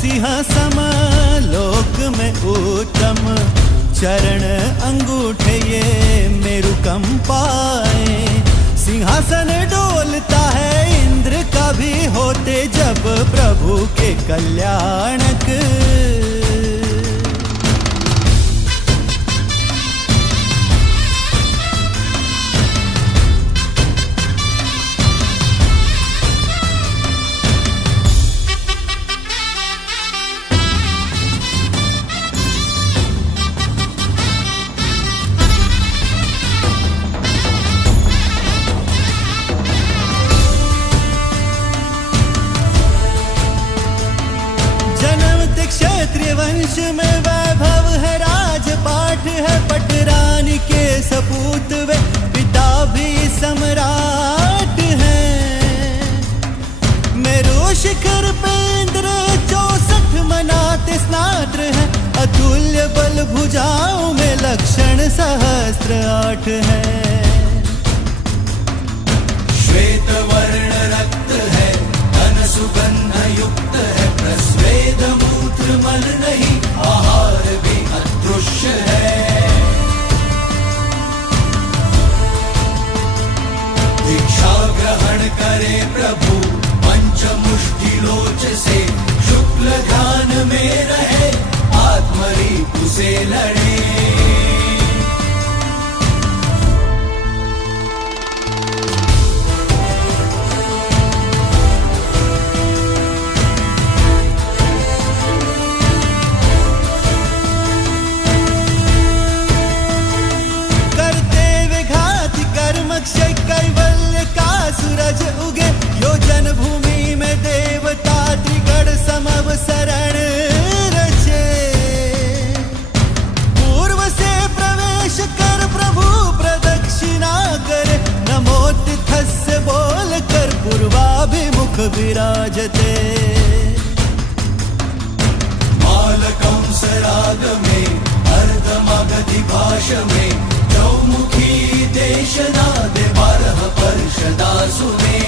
सिंह सम लोक में उत्तम, चरण अंगूठे ये मेरु कंपाए। सिंहासन डोलता है इंद्र का भी होते, जब प्रभु के कल्याणक। क्षत्रिय वंश में वैभव है, राजपाट है, पटरानी के सपूत वे पिता भी सम्राट है। मेरु शिखर पे इंद्र 64 मनाते स्नात्र है, अतुल्य बल भुजाओं में लक्षण सहस्त्र 8 है। श्वेत वर्ण रक्त है, धन सुगंध युक्त है, प्रस्वेद मूत्र मल नहीं, आहार भी अदृश्य है। दीक्षा ग्रहण करे प्रभु पंचमुष्टि लोच से, शुक्ल ध्यान में रहे आत्मरीपु से लड़े। कैवल्य का सूरज उगे, योजन भूमि में देवता त्रिगण समव शरण रचे। पूर्व से प्रवेश कर प्रभु प्रदक्षिणा करे, नमोतिथस्य बोल कर पूर्वाभिमुख विराजते। मालकंस राग में अर्धमगधि भाष में, चौमुखी देशना दे 12 पर्षदा सुने।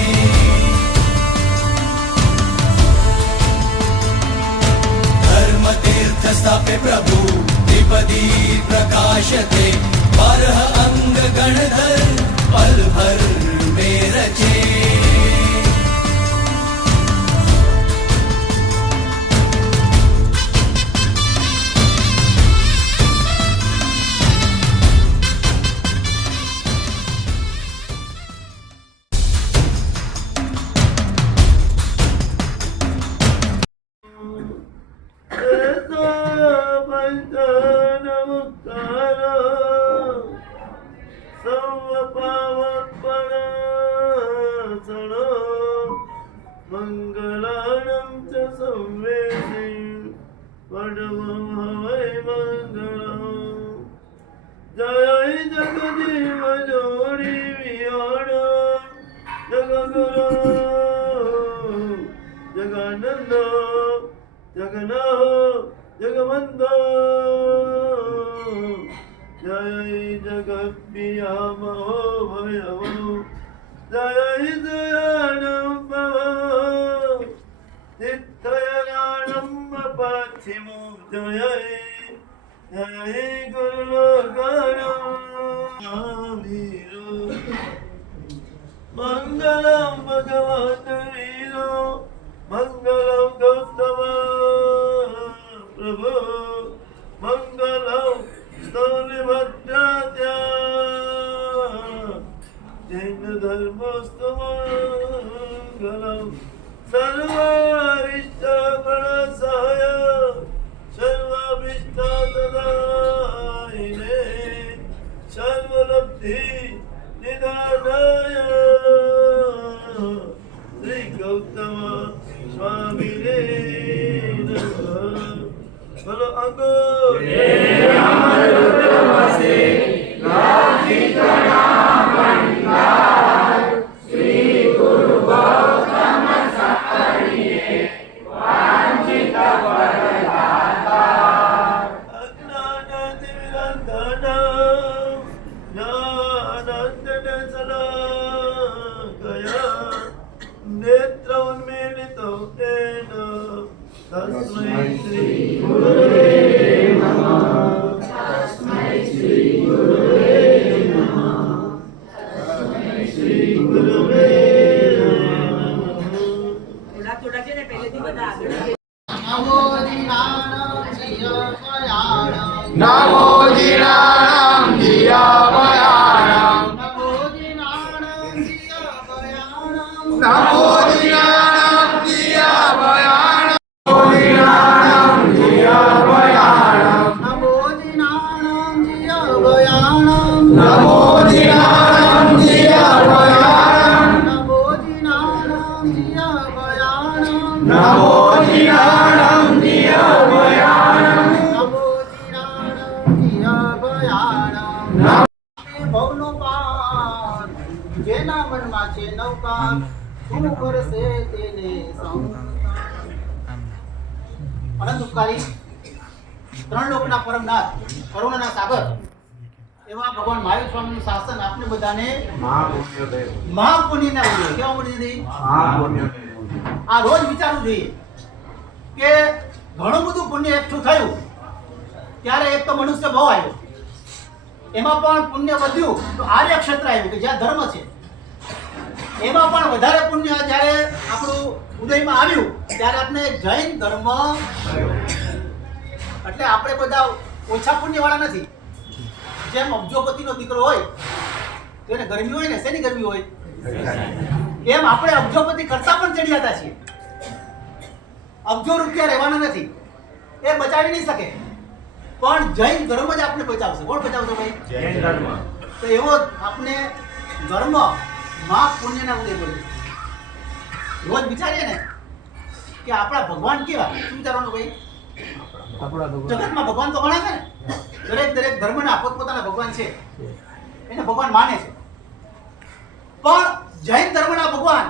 धर्म तीर्थ स्थापे प्रभु द्विपदी प्रकाशते, 12 अंग गणधर पल भर में रचे। मंगलानं च संवेदे परमं हवै मंगलम्। जय जगदीव जोड़ी विहार, जगगुरु जगानंद जगन्नाथ जगवंदो। जय जगत्प्रिया महोभयवो, जय दयानं भव नित्ययानं पश्चिमो। जय जय गुरु वीरो, मंगलम भगवान वीरो, मंगलम गौतम प्रभु, मंगलम स्तौलिभद्रात्या, जैन धर्मस्तु मंगलम। सर्वारिष्ट प्रणसाय, सर्वाभीष्ट ददायिने, सर्वलब्धि निदानाय, श्री गौतम स्वामिने नमः। बोलो अंकुर नेत्र उन्मीलितो तेन तस्मै થોડા થોડા છે ને પહેલેથી બધા આગળ નમો જીનાણમ જીયપયાણમ નમો જીનાણમ જીયપયાણમ નમો જીનાણમ જીયપયાણમ નમો જીનાણમ જીયપયાણમ જીનાણમ જીયપયાણમ નમો જીનાણમ જીયપયાણમ નમો જીનાણમ જીયપયાણમ નમો જીનાણમ જીયપયાણમ નમો જીનાણમ જીયપયાણમ નમો જીનાણમ જીયપયાણમ ભવનો પાર જેના મનમાં છે નૌકા શું કરશે તેને અનંત ઉપકારી ત્રણ લોકના પરમનાથ કરુણાના સાગર એવા ભગવાન મહાવીર સ્વામીનું શાસન આપને બધાને મહાપુણ્યના ઉદય કેવા મળી દીધી આ રોજ વિચારવું જોઈએ કે ઘણું બધું પુણ્ય એકઠું થયું ત્યારે એક તો મનુષ્ય ભાવ આવ્યો એમાં પણ પુણ્ય વધ્યું તો આર્ય ક્ષેત્ર આવ્યું કે જ્યાં ધર્મ છે એમાં પણ વધારે પુણ્ય જ્યારે આપણું ઉદયમાં આવ્યું ત્યારે આપણે જૈન ધર્મ એટલે આપણે બધા ઓછા પુણ્યવાળા નથી જેમ અબજોપતિનો દીકરો હોય તેને ગરમી હોય ને શેની ગરમી હોય એમ આપણે અબજોપતિ કરતા પણ ચડિયાતા છીએ અબજો રૂપિયા રહેવાના નથી એ બચાવી નહીં શકે પણ જૈન ધર્મ જ આપણે બચાવશે કોણ બચાવશે ભાઈ જૈન ધર્મ તો એવો આપણે ધર્મ મહા પુણ્યના ઉદય કર્યું રોજ વિચારીએ ને કે આપણા ભગવાન કેવા શું વિચારવાનું ભાઈ જગતમાં ભગવાન તો ઘણા છે ને દરેક ધર્મના પોતપોતાના ભગવાન છે એને ભગવાન માને છે પણ જૈન ધર્મના ભગવાન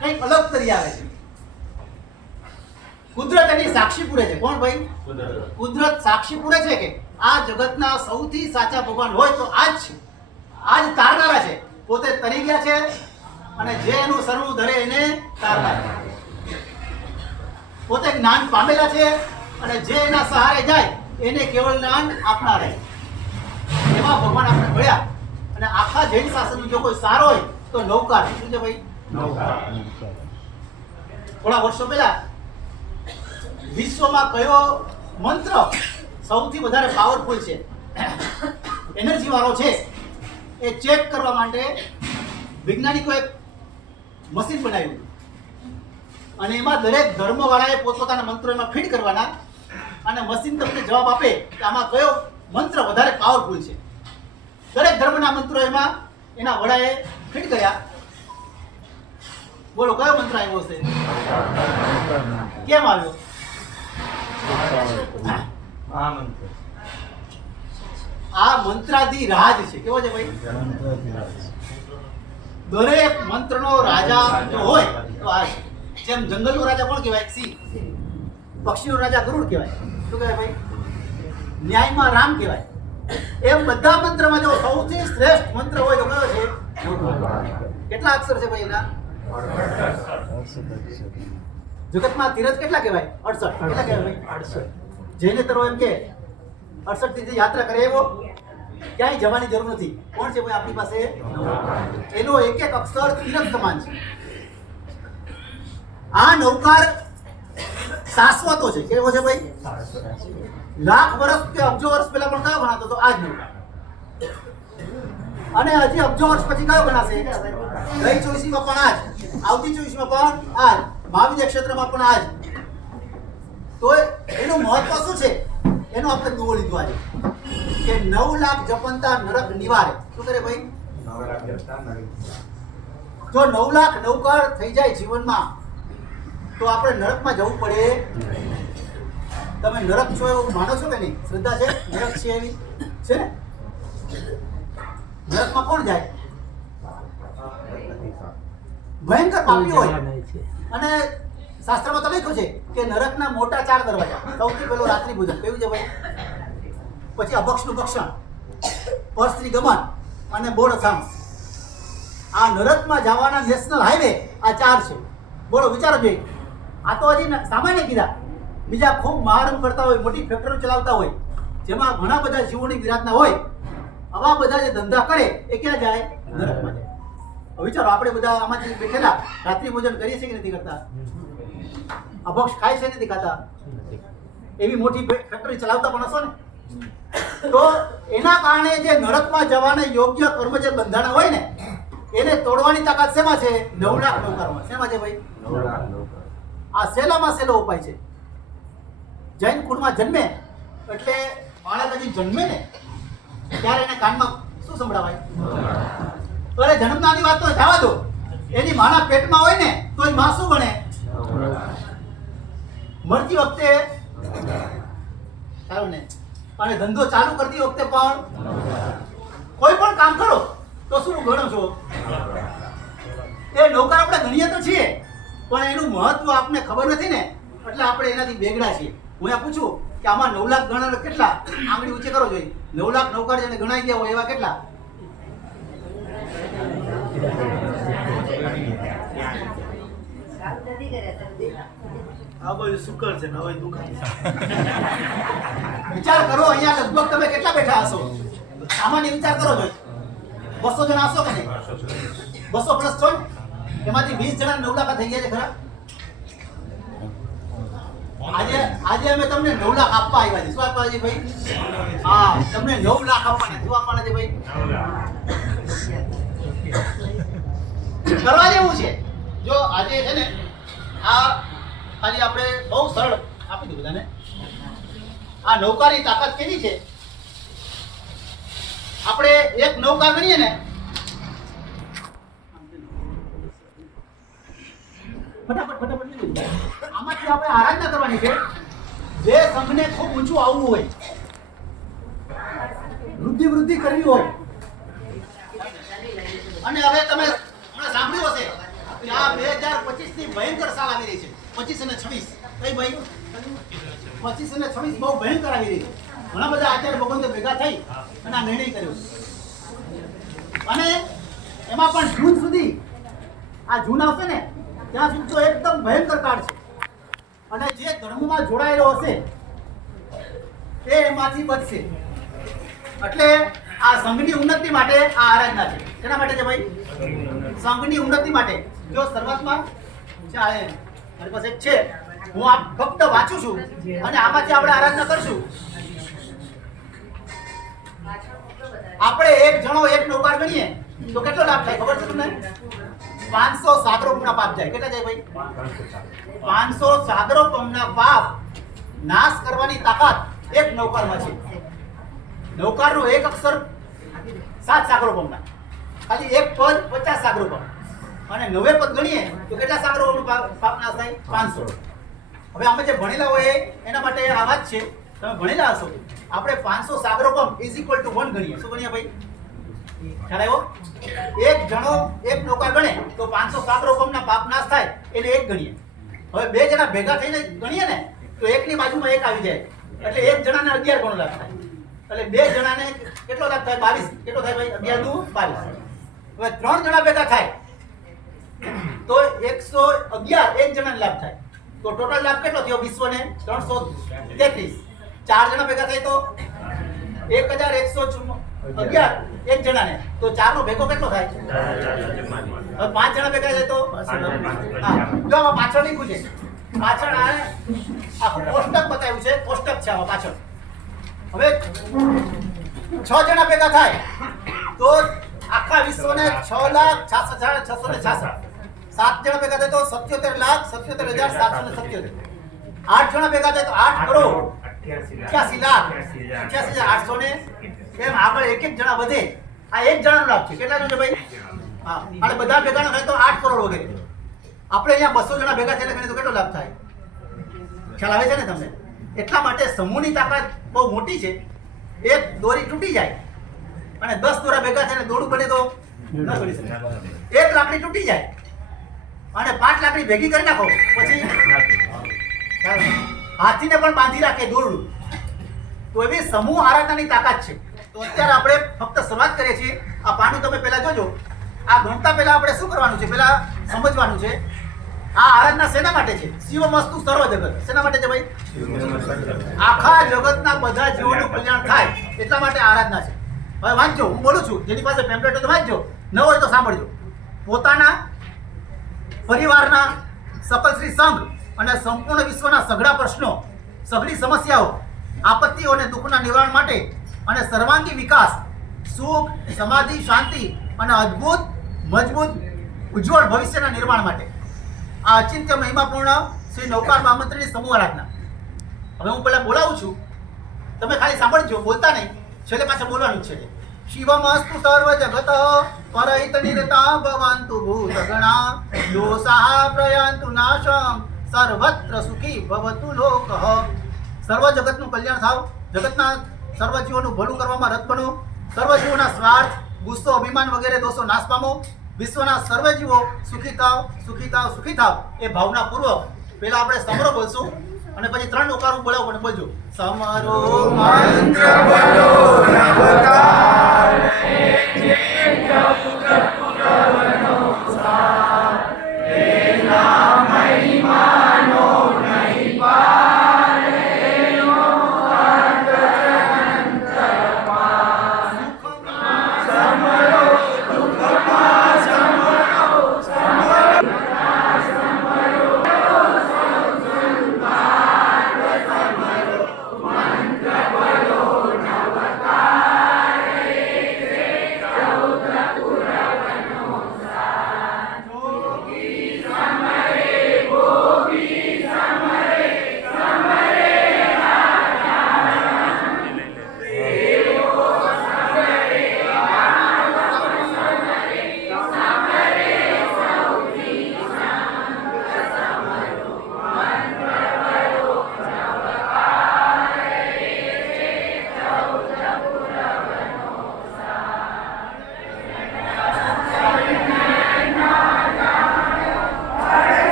કંઈક અલગ તરી આવે છે કુદરત એની સાક્ષી પૂરે છે કોણ ભાઈ કુદરત સાક્ષી પૂરે છે કે આ જગતના સૌથી સાચા ભગવાન હોય તો આજ છે આજ તારનારા છે પોતે તરી ગયા છે અને જે એનું સરણું ધરે એને તારનારા પોતે જ્ઞાન પામેલા છે અને જે એના સહારે જાય એને કેવળ જ્ઞાન આપનાર છે એવા ભગવાન આપણે મળ્યા અને આખા જૈન શાસનનો જો કોઈ સારો હોય તો નૌકાર શું છે ભાઈ થોડા વર્ષો પહેલા વિશ્વમાં કયો મંત્ર સૌથી વધારે પાવરફુલ છે એનર્જી વાળો છે એ ચેક કરવા માટે વૈજ્ઞાનિકોએ એક મશીન બનાવ્યું અને એમાં દરેક ધર્મવાળાએ પોતપોતાના મંત્રો એમાં ફીડ કરવાના અને મશીન તમને જવાબ આપે કે આમાં કયો મંત્ર વધારે પાવરફુલ છે દરેક ધર્મના મંત્રો એમાં એના વડાએ ફીડ કર્યા બોલો કયો મંત્ર આવ્યો છે કેમ આવ્યો આ મંત્રાધી રાજ છે કેવો છે ભાઈ દરેક મંત્રનો રાજા જો હોય તો આ છે જેમ જંગલનો રાજા કોણ કહેવાય સિંહ પક્ષીનો રાજા ગરુડ કહેવાય શું કહેવાય ભાઈ ન્યાયમાં રામ કહેવાય એમ બધા મંત્રમાં જો સૌથી શ્રેષ્ઠ મંત્ર હોય તો કયો છે કેટલા અક્ષર છે ભાઈ એના જગતમાં તીરથ કેટલા કહેવાય 68 કેટલા કહેવાય ભાઈ 68 જઈને તરો એમ કે 68 થી યાત્રા કરે એવો ક્યાંય જવાની જરૂર નથી કોણ છે ભાઈ આપણી પાસે એનો એક એક અક્ષર તીરથ સમાન છે આ નૌકાર શાશ્વતો છે કેવો છે ભાઈ લાખ વર્ષ કે અબજો વર્ષ પહેલા પણ કયો ગણાતો તો આ જ નૌકાર અને હજી અબજો વર્ષ પછી કયો ગણાશે ગઈ 24 માં પણ આ જ આવતી 24 માં પણ આ જ ભાવિ નક્ષત્રમાં પણ આ જ તો એનું મહત્વ શું છે એનો આપણે દુઓ લીધો આજે કે 9 લાખ જપંતા નરક નિવારે શું કરે ભાઈ જો 9 લાખ નૌકાર થઈ જાય જીવનમાં તો આપણે નરકમાં જવું પડે તમે નરક છો એવું માનો છો કે નહીં શ્રદ્ધા છે નરક છે એવી છે ને નરકમાં કોણ જાય ભયંકર પાપી હોય અને શાસ્ત્રમાં તો લખ્યું છે કે નરકના મોટા 4 દરવાજા સૌથી પહેલો રાત્રિ ભોજન કેવું છે ભાઈ પછી અભક્ષનું ભક્ષણ પરસ્ત્રી ગમન અને બોળથામ આ નરકમાં જવાના નેશનલ હાઈવે આ 4 છે બોલો વિચારો જોઈએ આ તો હજી સામાન્ય કીધા બીજા ખૂબ મહારમ કરતા હોય, મોટી ફેક્ટરી ચલાવતા હોય, જેમાં ઘણા બધા જીવોની વિરાટના હોય, આવા બધા જે ધંધા કરે એ ક્યાં જાય? નરકમાં જાય. હવે વિચારો, આપણે બધા આમાંથી બેઠેલા રાત્રિ ભોજન કરીએ છીએ કે નથી કરતા? અભક્ષ ખાય છે નથી ખાતા? એવી મોટી ફેક્ટરી ચલાવતા પણ હશો ને? તો એના કારણે જે નરકમાં જવાને યોગ્ય કર્મ જે બંધાણા હોય ને, એને તોડવાની તાકાત શેમાં છે? 9 લાખ નૌકરમાં. શેમાં છે ભાઈ? 9 લાખ. આ સહેલામાં સહેલો ઉપાય છે. જૈન કુળમાં જન્મે એટલે બાળક હજી જન્મે ને ત્યારે એને કાનમાં શું સંભળાવાય? અરે જન્મનાની વાત તો જવા દો, એની માના પેટમાં હોય ને તોય માં શું બને? મરતી વખતે સારું ને, અને ધંધો ચાલુ કરતી વખતે પણ કોઈ પણ કામ કરો તો શું ગણો છો? એ નૌકર આપણે ગણીએ તો છીએ, પણ એનું મહત્વ આપને ખબર નથી ને, એટલે આપણે એનાથી બેગડા છીએ. હું આ પૂછું કે આમાં 9 લાખ ગણનાર કેટલા? આંગળી ઊંચી કરો જોઈએ. 9 લાખ નૌકર જેને ગણાઈ ગયા હોય એવા કેટલા? આ બાજુ શુકર છે ને હવે દુઃખ. વિચાર કરો, અહીંયા લગભગ તમે કેટલા બેઠા હશો? સામાન્ય વિચાર કરો જોઈએ. 200 જણા હશો કે નહીં? 200 પ્લસ છો ને? એમાંથી 20 જણા 9 લાખ થઈ ગયા છે ખરા? આજે અમે તમને 9 લાખ આપવા આવ્યા છે. શું આપવા છે ભાઈ? હા, તમને 9 લાખ આપવાના. શું આપવાના છે ભાઈ? કરવા જેવું છે. જો આજે છે ને, આ ખાલી આપણે બહુ સરળ આપી દઉં બધાને. આ નૌકાની તાકાત કેવી છે? આપણે એક નૌકા ગણીએ ને, ફટાફટ લીધું. આમાંથી આપણે આરાધના કરવાની છે. જે સંઘને ખૂબ ઊંચું આવવું હોય, વૃદ્ધિ કરવી હોય, અને હવે તમે હમણાં સાંભળ્યું હશે કે આ 2025 ની ભયંકર સાલ આવી રહી છે. 25 અને 26 કઈ ભાઈ? 25 અને 26 બહુ ભયંકર આવી રહી છે. ઘણા બધા આચાર્ય ભગવંતો ભેગા થઈ અને આ નિર્ણય કર્યો છે. અને એમાં પણ જૂન સુધી, આ જૂન આવશે ને ત્યાં સુધી તો એકદમ ભયંકર કાળ છે. અને જે ધર્મમાં જોડાયેલો હશે તે એમાંથી બચશે. એટલે આ સંઘની ઉન્નતિ માટે આ આરાધના છે. શેના માટે છે ભાઈ? સંઘની ઉન્નતિ માટે. જો શરૂઆતમાં મારી પાસે એક છે, હું આ ફક્ત વાંચું છું અને આમાંથી આપણે આરાધના કરશું. આપણે એક જણો એક નૌકાર ગણીએ તો કેટલો લાભ થાય ખબર છે તમને? 500 સાગરોપમના પાપ જાય. કેટલા જાય ભાઈ? 500 સાગરોપમના પાપ નાશ કરવાની તાકાત એક નૌકારમાં છે. નૌકારનો એક અક્ષર 7 સાગરોપમના, ખાલી એક પદ 50 સાગરોપમ, અને 9 પદ ગણીએ તો કેટલા સાગરોપમનો પાપ નાશ થાય? 500. હવે અમે જે ભણેલા હોય એના માટે આ વાત છે. તમે ભણેલા હશો. આપણે 500 સાગરોપમ = 1 ગણીએ. શું ગણીએ ભાઈ? ખ્યાલ આવ્યો? એક જણો એક નૌકા ગણે તો 500 સાગરોપમના પાપ નાશ થાય, એને એક ગણીએ. હવે 2 જણા ભેગા થઈને ગણીએ ને તો એકની બાજુમાં એક આવી જાય, એટલે એક જણાને 11 ગણો લાભ થાય. એટલે 2 જણાને કેટલો લાભ થાય? 22. કેટલો થાય ભાઈ? 11 દુ 22. હવે 3 જણા ભેગા થાય તો 111 એક જણાને લાભ થાય. તો ટોટલ લાભ કેટલો થયો? વિશ્વને 333. 4 જણા ભેગા થાય તો 1111 એક જણાને, તો 4 નો ભેગો કેટલો થાય? હવે 5 જણા ભેગા થાય તો હા, જો આમાં પાછળ લખ્યું છે. પાછળ આખું કોષ્ટક બતાવ્યું છે. કોષ્ટક છે આમાં પાછળ. હવે 6 જણા ભેગા થાય તો આખા વિશ્વને 6,66,666. 7 જણા ભેગા થાય તો 77,77,777. 8 જણા ભેગા થાય તો 8 કરોડ 88,88,800 ને એમ આગળ એક જણા વધે. આ એક જણાનો લાભ છે. કેટલાનો છે ભાઈ? હા, અને બધા ભેગા થાય તો 8 કરોડ વગેરે. આપણે અહીંયા 200 જણા ભેગા થઈને તો કેટલો લાભ થાય? ખ્યાલ આવે છે ને તમને? એટલા માટે સમૂહની તાકાત બહુ મોટી છે. એક દોરી તૂટી જાય અને 10 દોરા ભેગા થઈને દોડું બને તો ન બની શકે. એક લાકડી તૂટી જાય અને 5 લાકડી ભેગી કરી નાખો પછી હાથીને પણ બાંધી રાખે દોરડું. તો એવી સમૂહ આરાધનાની તાકાત છે. તો અત્યારે આપણે ફક્ત શરૂઆત કરીએ છીએ. આ પાનું તમે પહેલા જોજો. આ ગણતા પહેલા આપણે શું કરવાનું છે? પહેલા સમજવાનું છે આ આરાધના શેના માટે છે? શિવમસ્તુ સર્વ જગત. શેના માટે છે ભાઈ? આખા જગતના બધા જીવોનું કલ્યાણ થાય એટલા માટે આરાધના છે. હવે વાંચજો, હું બોલું છું, જેની પાસે પેમ્પલેટ હોય તો વાંચજો, ન હોય તો સાંભળજો. પોતાના પરિવારના સકલ શ્રી સંઘ અને સંપૂર્ણ વિશ્વના સઘળા પ્રશ્નો, સઘળી સમસ્યાઓ, આપત્તિઓ અને દુઃખના નિવારણ માટે અને સર્વાંગી વિકાસ, સુખ, સમાધિ, શાંતિ અને અદ્ભુત, મજબૂત, ઉજ્જવળ ભવિષ્યના નિર્માણ માટે આ અચિંત્ય મહિમાપૂર્ણ શ્રી નૌકાર મહામંત્રીની સમૂહ આરાધના. હવે હું પહેલા બોલાવું છું, તમે ખાલી સાંભળજો, બોલતા નહીં, છેલ્લે પાછા બોલવાનું જ છે. શિવમસ્તુ સર્વ જગત પરહિત નિરતા ભવંતુ ભૂતગણા દોષાઃ પ્રયાન્તુ નાશમ સર્વત્ર સુખી ભવતુ લોકઃ. સર્વ જગતનું કલ્યાણ થાવ, જગતના સર્વ જીવોનું ભલું કરવામાં રત બનો, સર્વ જીવોના સ્વાર્થ, ગુસ્સો, અભિમાન વગેરે દોષો નાશ પામો, વિશ્વના સર્વ જીવો સુખી થાવ, સુખી થાવ, સુખી થાવ. એ ભાવના પૂર્વક પહેલા આપણે સમરો બોલશું અને પછી 3 ઓકારો બોલાવો અને બોલજો. સમરો મંત્ર બોલો નવકાર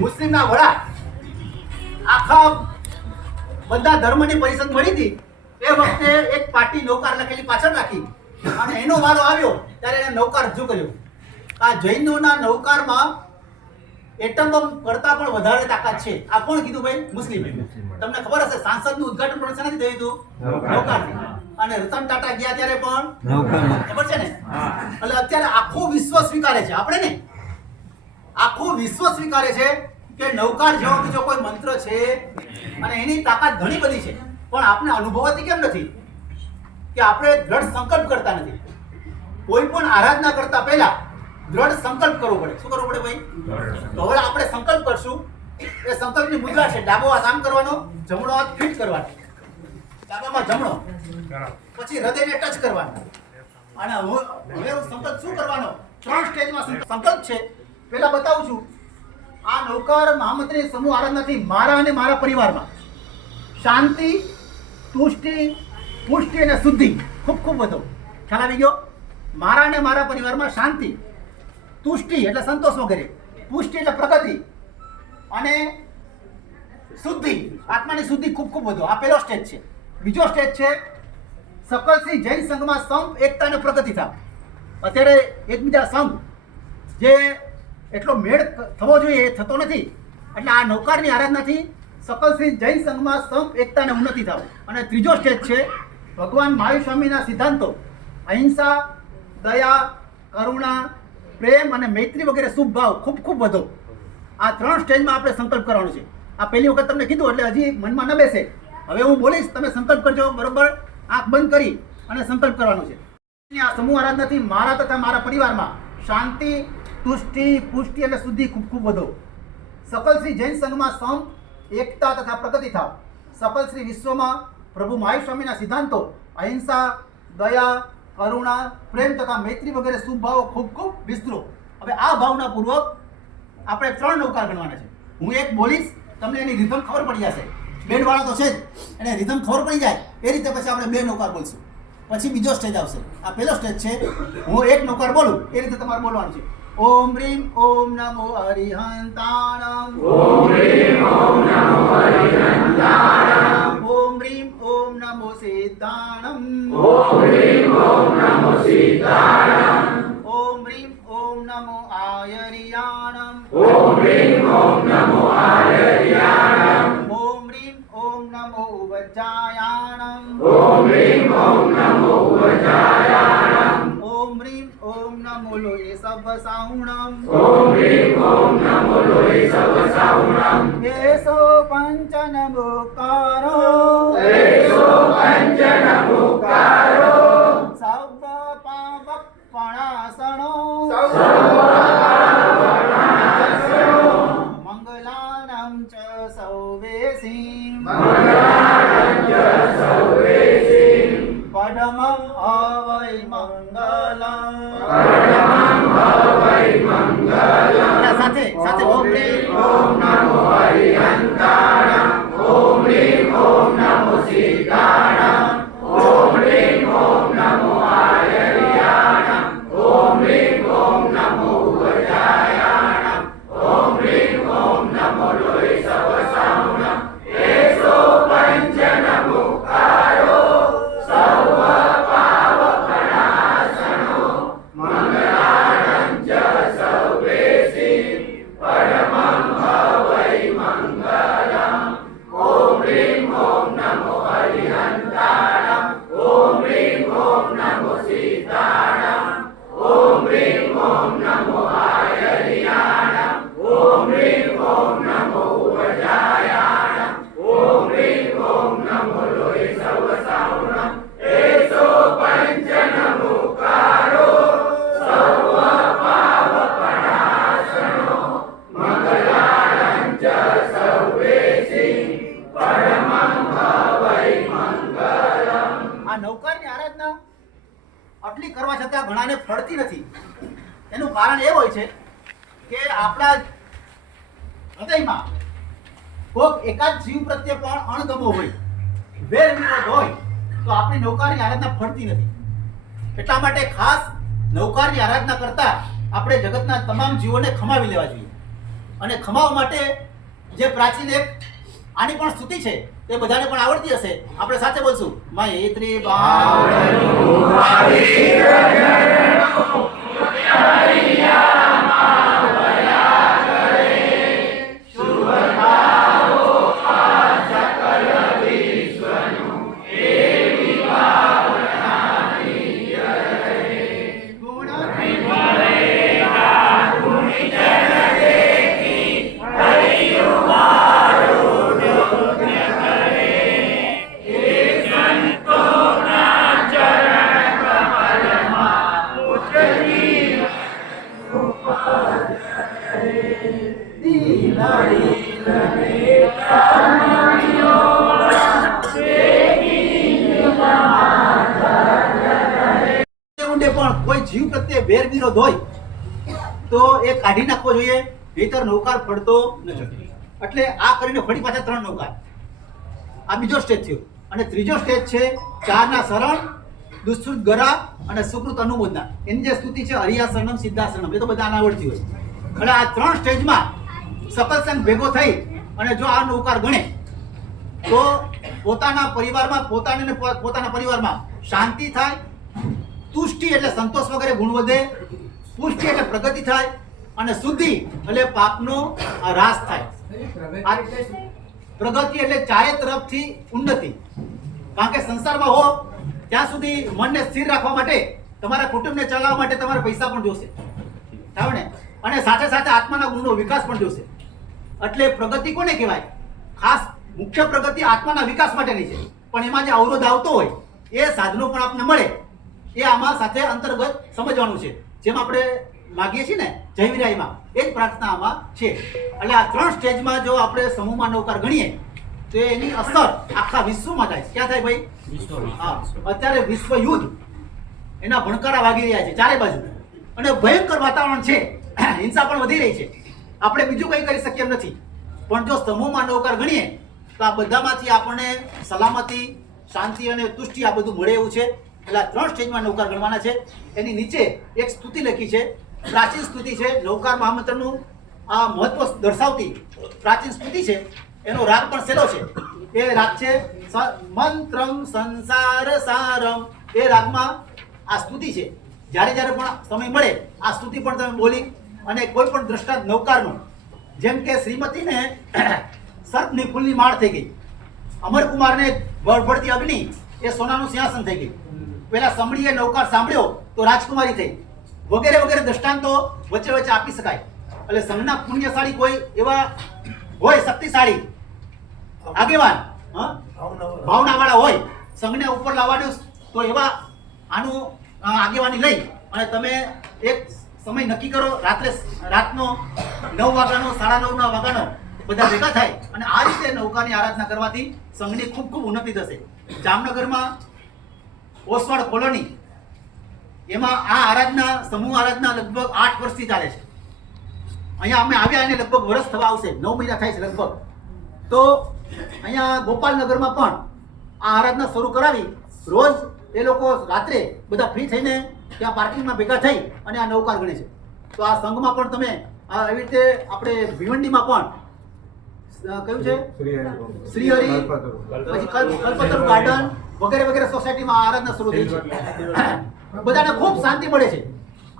મુસ્લિમના વડા આખા બધા ધર્મની પરિષદ મળી હતી એ વખતે એક પાર્ટી નૌકાર લખેલી પાછળ રાખી અને એનો વારો આવ્યો ત્યારે એને નૌકાર રજૂ કર્યો. આ જૈનોના નૌકારમાં એટમ બોમ્બ કરતા પણ વધારે તાકાત છે. આ કોણ કીધું ભાઈ? મુસ્લિમ. તમને ખબર હશે સાંસદનું ઉદ્ઘાટન પણ શેનાથી થયું હતું? નૌકારથી. અને રતન ટાટા ગયા ત્યારે પણ નૌકારમાં. ખબર છે ને? એટલે અત્યારે આખું વિશ્વ સ્વીકારે છે, આપણે ને આખું વિશ્વ સ્વીકારે છે કે નૌકાર જેવો બીજો કોઈ મંત્ર છે અને એની તાકાત ઘણી બધી છે, પણ આપણે અનુભવાતી કેમ નથી? કે આપણે દ્રઢ સંકલ્પ કરતા નથી. કોઈ પણ આરાધના કરતા પહેલા દ્રઢ સંકલ્પ કરવો પડે. શું કરવું પડે ભાઈ? તો હવે આપણે સંકલ્પ કરશું. એ સંકલ્પની મુદ્રા છે, ડાબો હાથ આમ કરવાનો, જમણો હાથ ફિટ કરવાનો, ડાબામાં જમણો, પછી હૃદયને ટચ કરવાનો. અને હવે સંકલ્પ શું કરવાનો? 3 સ્ટેજમાં સંકલ્પ છે. પહેલા બતાવું છું. આ નૌકાર મહામંત્રી સમૂહ આરાધનાથી મારા અને મારા પરિવારમાં શાંતિ, તુષ્ટિ, પુષ્ટિ અને શુદ્ધિ ખૂબ ખૂબ વધો. ખ્યાલ આવી ગયો? મારા અને મારા પરિવારમાં શાંતિ, તુષ્ટિ એટલે સંતોષ વગેરે, પુષ્ટિ એટલે પ્રગતિ અને શુદ્ધિ, આત્માની શુદ્ધિ ખૂબ ખૂબ વધો. આ પહેલો સ્ટેજ છે. બીજો સ્ટેજ છે સકલ શ્રી જૈન સંઘમાં સંપ, એકતા અને પ્રગતિ થાવ. અત્યારે એકબીજા સંઘ જે એટલો મેળ થવો જોઈએ એ થતો નથી. એટલે આ નૌકારની આરાધનાથી સકલ શ્રી જૈન સંઘમાં સંપ, એકતા અને ઉન્નતિ થાવ. અને ત્રીજો સ્ટેજ છે ભગવાન મહાવીર સ્વામીના સિદ્ધાંતો અહિંસા, દયા, કરુણા, પ્રેમ અને મૈત્રી વગેરે શુભ ભાવ ખૂબ ખૂબ વધો. આ 3 સ્ટેજમાં આપણે સંકલ્પ કરવાનો છે. આ પહેલી વખત તમને કીધું એટલે હજી મનમાં ન બેસે. હવે હું બોલીશ, તમે સંકલ્પ કરજો બરોબર, આંખ બંધ કરી અને સંકલ્પ કરવાનો છે. આ સમૂહ આરાધનાથી મારા તથા મારા પરિવારમાં શાંતિ, તુષ્ટિ, પુષ્ટિ અને શુદ્ધિ ખૂબ ખૂબ વધો. સકલ શ્રી જૈન સંઘમાં સંપ, એકતા તથા પ્રગતિ થાવ. સકલ શ્રી વિશ્વમાં પ્રભુ મહાવીર સ્વામીના સિદ્ધાંતો અહિંસા, દયા, કરુણા, પ્રેમ તથા મૈત્રી વગેરે શુભ ભાવો ખૂબ ખૂબ વિસ્તરો. હવે આ ભાવના પૂર્વક આપણે 3 નૌકાર ગણવાના છે. હું એક બોલીશ, તમને એની રિધમ ખબર પડી જશે. બેન્ડવાળા તો છે જ, એને રિધમ ખબર પડી જાય એ રીતે પછી આપણે 2 નૌકાર બોલશું. પછી બીજો સ્ટેજ આવશે. આ પહેલો સ્ટેજ છે. હું એક નૌકાર બોલું એ રીતે તમારે બોલવાનું છે. ઓમ રીમ ઓમ નમો અરિહંતાણમ. ઓમ રીમ ઓમ નમો હરિહંતાણમ. ઓમ રીમ ઓમ નમો સિદ્ધાણમ. ઓમ રીમ ઓમ નમો સિદ્ધાણમ. ઓમ રીમ ઓમ નમો આયરિયાણમ. ઓમ રીમ ઓમ નમો આયર્યાણમ. ઓમ રીમ ઓમ નમો ઉવજ્જાયાણમ. ઓમ રીમ ઓમ નમો ઉવજાયાણમ. ઓમ રીમ ઓમ નમો લોય સભસાઉણમ. ઓમ રીમ ઓમ નમો લોય સવસાઉણમ. એસો પંચનમુકારો. એસો પંચનમુકારો. સર્વ પાવકપણાસણો. મંગલાનાં ચ સૌવેસીં. મંગલાણં ચ સૌવેસીં. પડમં અવૈ મંગલં. પરમં ભવૈ મંગલં. સાથે સાથે ઓમ રીમ ઓમ નમો હરિહંતાણમ. ઓમ રીમ ઓમ નમો સિદ્ધાણમ. ઓમ રીમ ઓમ નમો આયર્યાણમ. ઓમ રીમ ઓમ નમો ઉવજાયાણમ. ઓમ રીમ ઓમ નમો લોય સવસાઉણમ. એસો પંચનમુકારો. સર્વ પાવકનાશનો. મંગલાણં ચ સૌવેસીં. પરમં ભવૈ મંગલં. ઓમ રીમ ઓમ નમો હરિહંતાણમ. ઓમ રીમ ઓમ નમો સિદ્ધાણમ. ઓમ રીમ ઓમ નમો આયર્યાણમ. ઓમ રીમ ઓમ નમો ઉવજાયાણમ. ઓમ રીમ ઓમ નમો લોય સવસાઉણમ. એસો પંચનમુકારો. સર્વ પાવકનાશનો. મંગલાણં ચ સૌવેસીં. પરમં ભવૈ મંગલં. આ નૌકારની આરાધના આટલી કરવા છતાં ઘણાને ફળતી નથી. એનું કારણ એ હોય છે કે આપણા હૃદયમાં કોઈક એકાદ જીવ પ્રત્યે પણ અણગમો હોય, વેર વિરોધ હોય, તો આપણી નૌકારની આરાધના ફળતી નથી. એટલા માટે ખાસ નૌકારની આરાધના કરતા આપણે જગતના તમામ જીવોને ખમાવી લેવા જોઈએ. અને ખમાવવા માટે જે પ્રાચીન એક આની પણ સ્તુતિ છે એ બધાને પણ આવડતી હશે. આપણે સાથે બોલશું. મૈત્રી ભાવ ઊંડે પણ કોઈ જીવ પ્રત્યે વેર વિરોધ હોય તો એ કાઢી નાખવો જોઈએ, નહીંતર નૌકાર ફળતો નથી. એટલે આ કરીને ફરી પાછા 3 નૌકાર. આ બીજો સ્ટેજ થયો. અને ત્રીજો સ્ટેજ છે ચારના શરણ, દુષ્કૃત ગરા અને સુકૃત અનુમોદના. એની જે સ્તુતિ છે હરિયાશરણમ સિદ્ધાશરણમ, એ તો બધાને આવડતી હોય. એટલે આ 3 સ્ટેજમાં સકલ સંઘ ભેગો થઈ અને જો આ નૌકાર ગણે તો પોતાના પરિવારમાં પોતાના પરિવારમાં શાંતિ થાય, તુષ્ટિ એટલે સંતોષ વગેરે ગુણ વધે, પુષ્ટિ એટલે પ્રગતિ થાય, અને શુદ્ધિ એટલે પાપનો રાસ થાય. પ્રગતિ એટલે ચારે તરફથી ઉન્નતિ. કારણ કે સંસારમાં હો ત્યાં સુધી મનને સ્થિર રાખવા માટે, તમારા કુટુંબને ચલાવવા માટે તમારે પૈસા પણ જોશે, બરાબર ને? અને સાથે સાથે આત્માના ગુણનો વિકાસ પણ જોશે. એટલે પ્રગતિ કોને કહેવાય? ખાસ મુખ્ય પ્રગતિ આત્માના વિકાસ માટેની છે. પણ એમાં જે અવરોધ આવતો હોય એ સાધનો પણ આપણને મળે, એ આમાં સાથે અંતર્ગત સમજવાનું છે. જેમ આપણે માગીએ છીએ ને જય વિરાયમાં, એ જ પ્રાર્થના આમાં છે. એટલે આ 3 સ્ટેજમાં જો આપણે સમૂહમાં નૌકાર ગણીએ તો એની અસર આખા વિશ્વમાં થાય. ક્યાં થાય ભાઈ? હા, અત્યારે વિશ્વ યુદ્ધ એના ભણકારા વાગી રહ્યા છે ચારે બાજુ, અને ભયંકર વાતાવરણ છે, હિંસા પણ વધી રહી છે. આપણે બીજું કંઈ કરી શકીએ એમ નથી. પણ જો સમૂહમાં નૌકાર ગણીએ તો આ બધામાંથી આપણને સલામતી, શાંતિ અને તુષ્ટિ આ બધું મળે એવું છે. એટલે આ 3 સ્ટેજમાં નૌકાર ગણવાના છે. એની નીચે એક સ્તુતિ લખી છે, પ્રાચીન સ્તુતિ છે, નૌકાર મહામંત્રનું આ મહત્વ દર્શાવતી પ્રાચીન સ્તુતિ છે. એનો રાગ પણ સેલો છે. એ રાગ છે મંત્રમ સંસાર સારમ. એ રાગમાં આ સ્તુતિ છે. જ્યારે જ્યારે પણ સમય મળે આ સ્તુતિ પણ તમે બોલી અને કોઈ પણ દ્રષ્ટાંત નૌકારનું, જેમ કે શ્રીમતીને સર્પની ફૂલની માળ થઈ ગઈ, અમરકુમારને બળબડતી અગ્નિ એ સોનાનું સિંહાસન થઈ ગઈ, પેલા સમડીએ નૌકાર સાંભળ્યો તો રાજકુમારી થઈ, વગેરે વગેરે દ્રષ્ટાંતો વચ્ચે વચ્ચે આપી શકાય. એટલે સંઘના પુણ્યશાળી કોઈ એવા હોય શક્તિશાળી આગેવાન, ભાવનાવાળા હોય સંઘને ઉપર લાવવાનું, તો એવા આનું આગેવાની લઈ અને તમે એક સમય નક્કી કરો, રાતનો 9 વાગ્યાનો 9:30 વાગ્યાનો બધા ભેગા થાય અને આ રીતે નૌકાની આરાધના કરવાથી સંઘની ખૂબ ખૂબ ઉન્નતિ થશે. જામનગરમાં ઓસવાડ કોલોની, એમાં આ આરાધના સમૂહ આરાધના લગભગ 8 વર્ષથી ચાલે છે. અહીંયા અમે આવ્યા એને લગભગ વર્ષ થવા આવશે, 9 મહિના થાય છે લગભગ. તો અહીંયા ગોપાલનગરમાં પણ આ આરાધના શરૂ કરાવી. રોજ એ લોકો રાત્રે બધા ફ્રી થઈને ત્યાં પાર્કિંગમાં ભેગા થઈ અને આ નૌકાર ગણે છે. તો આ સંઘમાં પણ તમે એવી રીતે આપણે ભિવંડીમાં પણ કયું છે શ્રીહરિ, પછી કલ્પતરુ ગાર્ડન વગેરે વગેરે સોસાયટીમાં આરાધના શરૂ થઈ છે. બધાને ખૂબ શાંતિ મળે છે,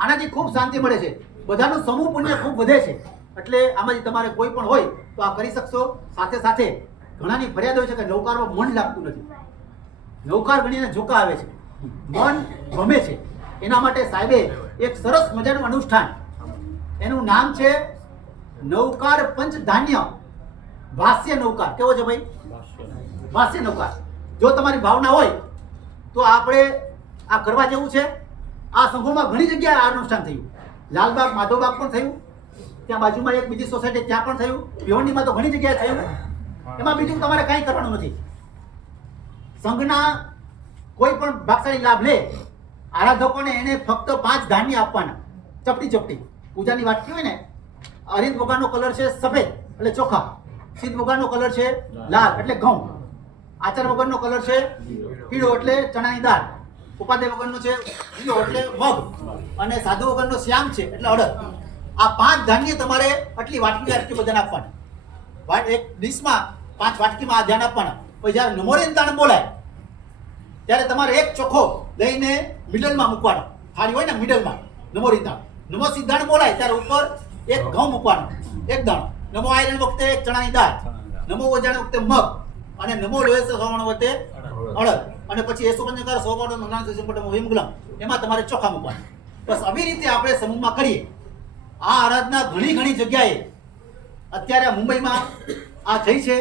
આનાથી ખૂબ શાંતિ મળે છે, બધાનું સમૂહ પુણ્ય ખૂબ વધે છે. એટલે આમાંથી તમારે કોઈ પણ હોય તો આ કરી શકશો. સાથે સાથે ઘણાની ફરિયાદ હોય છે કે નૌકારમાં મન લાગતું નથી, નૌકાર ગણીને ઝોકા આવે છે, મન ગમે છે. એના માટે સાહેબે એક સરસ મજાનું અનુષ્ઠાન, એનું નામ છે નૌકાર પંચધાન્ય ભાષ્ય નૌકાર. કેવો છે ભાઈ? ભાષ્ય નૌકાર. જો તમારી ભાવના હોય તો આપણે આ કરવા જેવું છે. આ સંઘોમાં ઘણી જગ્યાએ આ અનુષ્ઠાન થયું. લાલબાગ માધવબાગ પણ થયું, ત્યાં બાજુમાં એક બીજી સોસાયટી ત્યાં પણ થયું, ભિવંડીમાં તો ઘણી જગ્યાએ થયું. એમાં બીજું તમારે કાંઈ કરવાનું નથી. સંઘના કોઈ પણ ભાગશાળી લાભ લે આરાધકોને એને ફક્ત 5 ધાન્ય આપવાના, ચપટી ચપટી. પૂજાની વાટકી હોય ને, અરિંદ વગરનો કલર છે સફેદ એટલે ચોખા, સિદ્ધ વગરનો કલર છે લાલ એટલે ઘઉં, આચાર વગરનો કલર છે પીળો એટલે ચણાની દાળ, ઉપાધ્યાય વગરનો છે લીલો એટલે મગ, અને સાધુ વગરનો શ્યામ છે એટલે અડદ. આ 5 ધાન્ય તમારે આટલી વાટકી બધાને આપવાના. એક ડીશમાં 5 વાટકીમાં આ ધ્યાન આપવાના. પછી જ્યારે નમોરીન દાણ બોલાય ત્યારે તમારે એક ચોખ્ખો લઈને મિડલમાં મૂકવાનો. થાળી હોય ને મિડલમાં નમોરીન દાણ, નમો સિદ્ધાણ બોલાય ત્યારે ઉપર એક ઘઉં મૂકવાનો, એક દાણો. નમો આયરણ વખતે એક ચણાની દાળ, નમો ઓજાણ વખતે મગ, અને નમો લોહેશ સોવણ વખતે અડદ, અને પછી એસો પંચકાર સોવણ મંગળાન સુસંપટમ વિમગ્લમ, એમાં તમારે ચોખા મૂકવાના. બસ આવી રીતે આપણે સમૂહમાં કરીએ. આ આરાધના ઘણી જગ્યાએ અત્યારે મુંબઈમાં આ થઈ છે.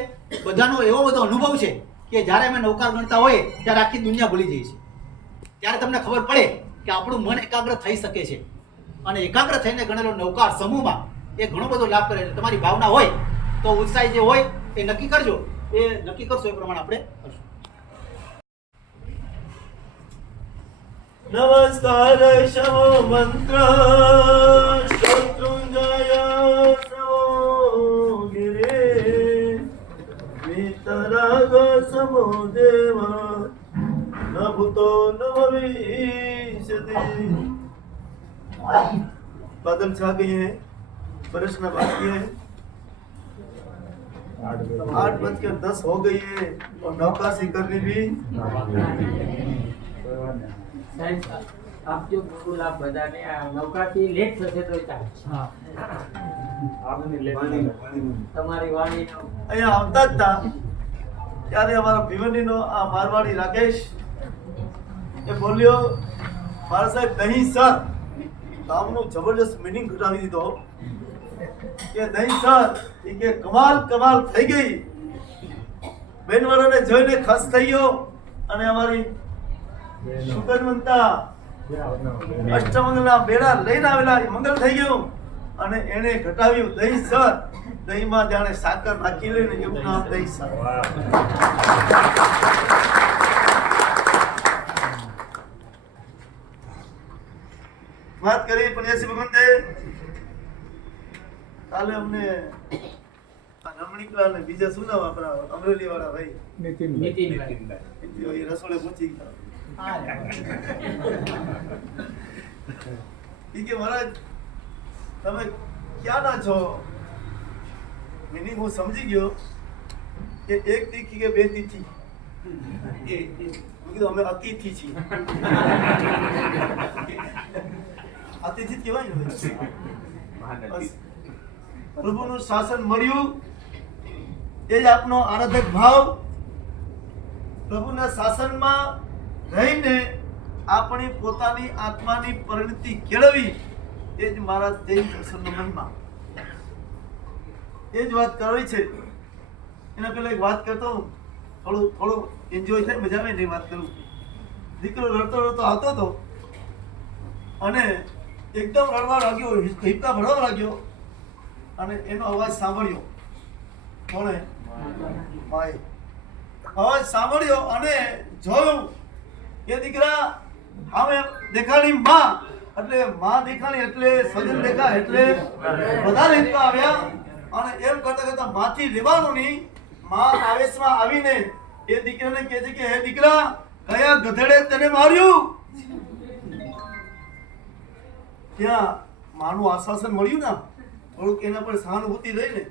બધાનો એવો બધો અનુભવ છે કે જ્યારે અમે નૌકાર ગણતા હોઈએ ત્યારે આખી દુનિયા ભૂલી જઈએ છીએ. ત્યારે તમને ખબર પડે કે આપણું મન એકાગ્ર થઈ શકે છે. અને એકાગ્ર થઈને ગણેલો નૌકાર સમૂહમાં એ ઘણો બધો લાભ કરે છે. તમારી ભાવના હોય તો ઉત્સાહી જે હોય એ નક્કી કરજો, એ નક્કી કરશો એ પ્રમાણે આપણે કરશું. નમસ્કાર શવો મંત્ર શત્રુંજય સમો ગિરે વિતરાગ સમો દેવ ન ભૂતો ન ભવિષ્યતિ. बादल छा गए हैं, बारिश ना बाकी है, 8:10 हो गई है और नौकाशी करनी भी. સાહેબ આપ જો બોલ આપ બધાને આ નૌકાથી લેટ થશે તો ચાલે. હા તમારી વાણીનો અહીંયા આવતા જ હતા ત્યારે અમારા ભિવંડીનો આ મારવાડી રાકેશ એ બોલ્યો, મારા સાહેબ નહીં સર, કામનો જબરજસ્ત મિનિંગ ઘટાવી દીધો કે નહીં સર, એ કે કમાલ થઈ ગઈ. બેનવાળાને જોઈને ખસ થઈ ગયો અને અમારી શુકરવંતા અષ્ટમંગલના બેડા લઈને આવેલા એ મંગલ થઈ ગયું અને એને ઘટાવ્યું દહીં સર. દહીંમાં જાણે સાકર નાખી લે ને એવું નામ દહીં સર. વાત કરી પણ એસી ભગવંતે કાલે અમને રમણીકલા ને બીજા શું નામ આપણા અમરેલી વાળા ભાઈ નીતિનભાઈ રસોડે પહોંચી ગયા. ઈ કે મહારાજ તમે ક્યાંના છો? મિનિંગ હું સમજી ગયો કે એક તીખી કે બે તીખી. મેં કીધું અમે અતિથિ છીએ. અતિથિ જ કહેવાય ને. બસ. પ્રભુનું શાસન મળ્યું એ જ આપનો આરાધક ભાવ. પ્રભુના શાસનમાં રહીને આપણી પોતાની આત્માની પરિણતિ કેળવી એ જ મારા જૈન દર્શનનો મહિમા. એ જ વાત કરવી છે. એના પહેલા એક વાત કરતો હું. થોડું એન્જોય થાય, મજા આવે ને વાત કરું. દીકરો રડતો રડતો આવતો હતો અને એકદમ રડવા લાગ્યો, હિપકા ભરવા લાગ્યો અને એનો અવાજ સાંભળ્યો. કોણે? માએ. અવાજ સાંભળ્યો અને જોયું કે દીકરા સામે દેખાડી માં, એટલે માં દેખાણી એટલે સ્વજન દેખા એટલે વધારે હિપકા આવ્યા અને એમ કરતા કરતા માથી લેવાનું નહીં. માં આવેશમાં આવીને એ દીકરાને કહે છે કે હે દીકરા, કયા ગધેડે તને માર્યું? ત્યાં માનું આશ્વાસન મળ્યું ને, થોડુંક એના પર સહાનુભૂતિ લઈને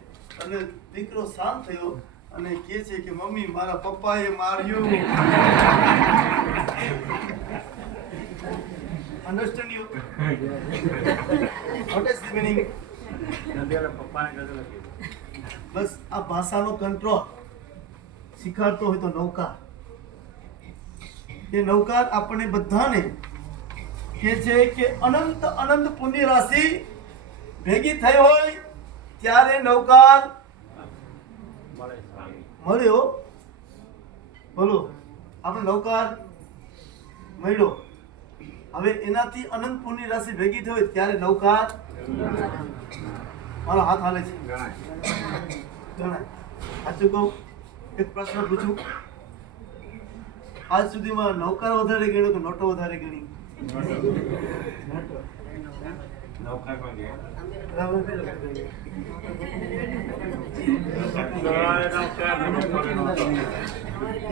અને દીકરો શાંત થયો અને કહે છે કે મમ્મી, મારા પપ્પાએ માર્યું. Understand you? What is the meaning? બસ આ ભાષાનો કંટ્રોલ શીખાડતો હોય તો નૌકાર. એ નૌકાર આપણે બધાને કે છે કે અનંત અનંત પુણ્ય રાશિ ભેગી થઈ હોય ત્યારે નૌકાર મળ્યો. બોલો, આપણે નૌકાર મળ્યો. હવે એનાથી અનંત પુણ્ય રાશિ ભેગી થઈ હોય ત્યારે નૌકાર. મારો હાથ હાલે છે. ગણાય. સાચું કહું, એક પ્રશ્ન પૂછું. આજ સુધીમાં નૌકાર વધારે ગણ્યો કે નોટો વધારે ગણી?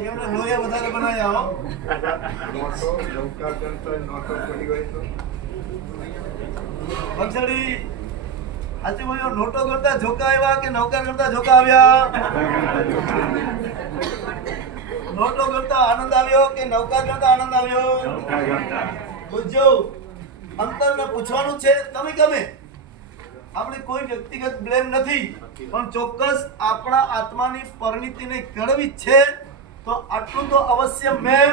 એમને લોયા વધારે બનાવ્યા હો. વંશડી સાચું બોલ્યો. નોટો ગણતા જોકા આવ્યા કે નૌકાર ગણતા જોકા આવ્યા? નોટો ગણતા આનંદ આવ્યો કે નૌકાર ગણતા આનંદ આવ્યો? પૂછજો. અંતરને પૂછવાનું છે. તમે ગમે, આપણે કોઈ વ્યક્તિગત બ્લેમ નથી, પણ ચોક્કસ આપણા આત્માની પરિણતિને કેળવી છે તો આટલું તો અવશ્ય મેં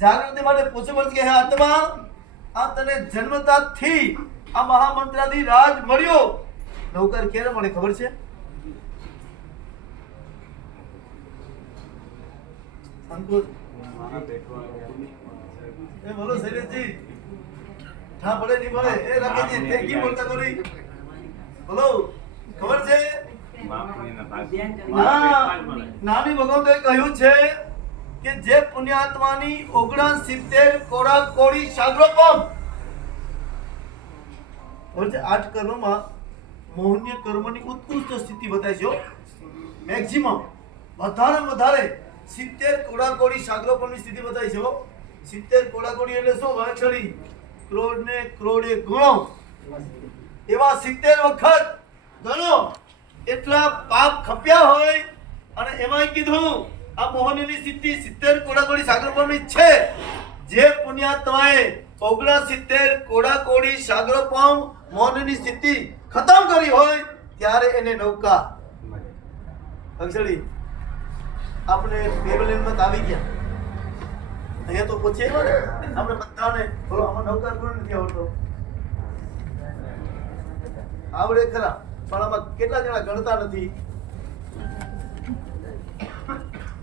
જાગૃતિ માટે પૂછવું પડશે કે હે આત્મા, આ તને જન્મતાથી આ મહામંત્રાથી રાજ મળ્યો. નૌકાર ક્યારે મળે ખબર છે? સંકોચ. એ બોલો શૈલેષજી, હા પડે નહીં પડે એ રાખીજી, તે કી બોલતા કોની? બોલો, ખબર છે? નાની ભગવંતોએ કહ્યું છે કે જે પુણ્યાત્માની 69 કોડા કોડી સાગરોપમ. આઠ કર્મમાં મોહનીય કર્મની ઉત્કૃષ્ટ સ્થિતિ બતાવી છે. મેક્સિમમ વધારે 70 કોડા કોડી સાગરોપમની સ્થિતિ બતાવી છે. 70 કોડા કોડી એટલે શું? વાછડી કરોડ ને કરોડે ગણો એવા 70 વખત ગણો એટલા પાપ ખપ્યા હોય અને એમાં કીધું આ મોહનીની સ્થિતિ 70 કોડા કોડી સાગરોપમની છે. જે પુણ્યાત્માએ 69 કોડા કોડી સાગરોપમ મોહનીની સ્થિતિ ખતમ કરી હોય ત્યારે એને નૌકા. અક્ષરી આપણે બેબલેનમાં આવી ગયા. અહીંયા તો પૂછીએ ને આપણે બધાને, બોલો આમાં નૌકાર કોણ નથી આવડતો? આવડે ખરા, પણ આમાં કેટલા જણા ગણતા નથી?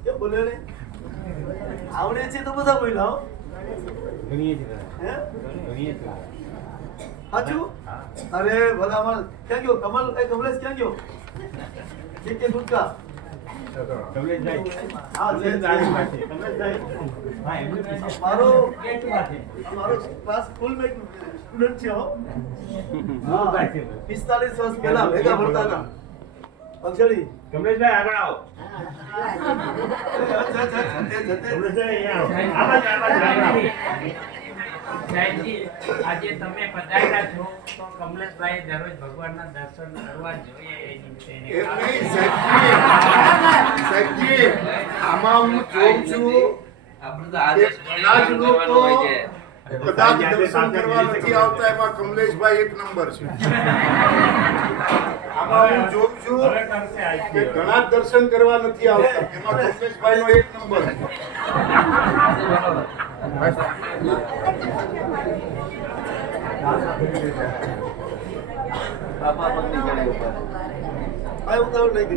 કેમ બોલ્યો ને? આવડે છે તો બધા બોલ્યા. સાચું? અરે ભલામણ. ક્યાં ગયો કમલ? કમલેશ ક્યાં ગયો? કે ગુટકા? મારો ક્લાસ સ્કૂલમેટ સ્ટુડન્ટ છે. 45 વર્ષ પહેલા ભેગા ભણતા હતા. પક્ષડી કમલેશભાઈ આગળ આવો. કમલેશભાઈ અહીંયા આવો. આમાં જ આવો. સાહેબજી, આજે તમે પધાર્યા છો તો કમલેશભાઈ દરરોજ ભગવાનના દર્શન કરવા જોઈએ એ નિમિત્તે એને સાહેબજી, આમાં હું જોઉં છું કે ઘણા જ લોકો કદાચ દર્શન કરવા નથી આવતા, એમાં કમલેશભાઈ એક નંબર છે. આમાં હું જોઉં છું હવે કરશે કે આજથી. ઘણા જ દર્શન કરવા નથી આવતા, એમાં કમલેશભાઈ નો એક નંબર છે. આ ઉતાવળ નહીં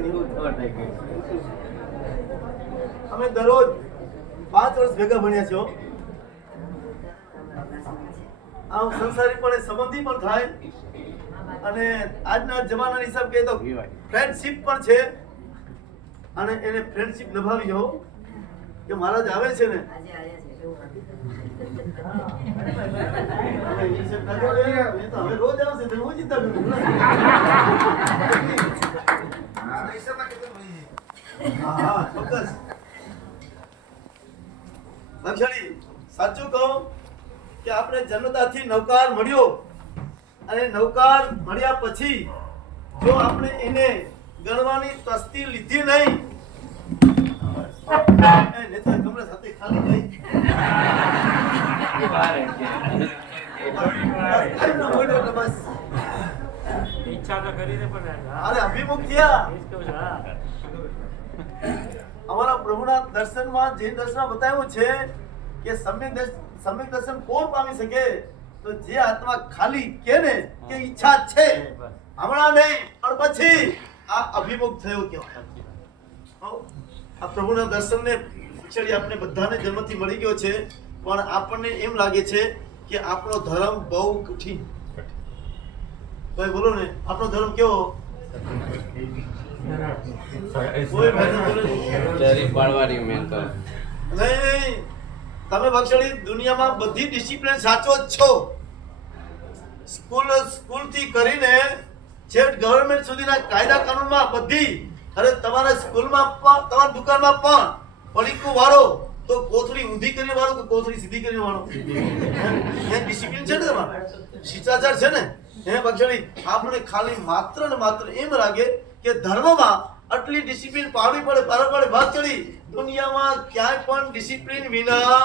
કરી. અમે દરરોજ 5 વર્ષ ભેગા ભણ્યા છો. આમ સંસારી પણ સંબંધી પણ થાય અને આજના જમાનાની હિસાબ કહે તો ફ્રેન્ડશિપ પણ છે અને એને ફ્રેન્ડશિપ નિભાવી જો કે મહારાજ આવે છે ને એ તો હવે રોજ આવશે તો હું ચિંતા કરું. હા, ચોક્કસ. લક્ષણી, સાચું કહું કે આપણે જન્મતાથી નવકાર મળ્યો અને નવકાર મળ્યા પછી જો આપણે એને ગણવાની તસ્તી લીધી નહીં એને તો કમરે સાથે ખાલી નહીં. બસ ઈચ્છા તો કરી દે પણ અરે અભિમુખ થયા. એ જ કહું છું, હા. અમારા પ્રભુના દર્શનમાં જે દર્શન બતાવ્યું છે કે સમ્યક દર્શન કોણ પામી શકે તો જે આત્મા ખાલી કે ને કે ઈચ્છા છે હમણાં નહીં પણ પછી આ અભિમુખ થયો કહેવાય. આ પ્રભુના દર્શનને છેડી આપણે બધાને જન્મથી મળી ગયો છે પણ આપણને એમ લાગે છે કે આપણો ધર્મ બહુ કઠિન. ભાઈ બોલો ને, આપણો ધર્મ કેવો? કોઈ ભાઈ ન બોલે. નહીં, તમે બક્ષડી દુનિયામાં બધી ડિસિપ્લિન સાચો જ છો. સ્કૂલ થી કરીને છેક ગવર્નમેન્ટ સુધીના કાયદા કાનૂનમાં બધી. અરે તમારા સ્કૂલમાં પણ તમારી દુકાનમાં પણ પડીકું વાળો તો કોથળી ઊંધી કરીને વાળો કે કોથળી સીધી કરીને વાળો? એ ડિસિપ્લિન છે ને તમારે, શિષ્ટાચાર છે ને. હે બક્ષડી, આપણે ખાલી માત્ર ને માત્ર એમ લાગે કે ધર્મમાં આટલી ડિસિપ્લિન પાડવી પડે ભાગ ચડી. દુનિયામાં ક્યાંય પણ ડિસિપ્લિન વિના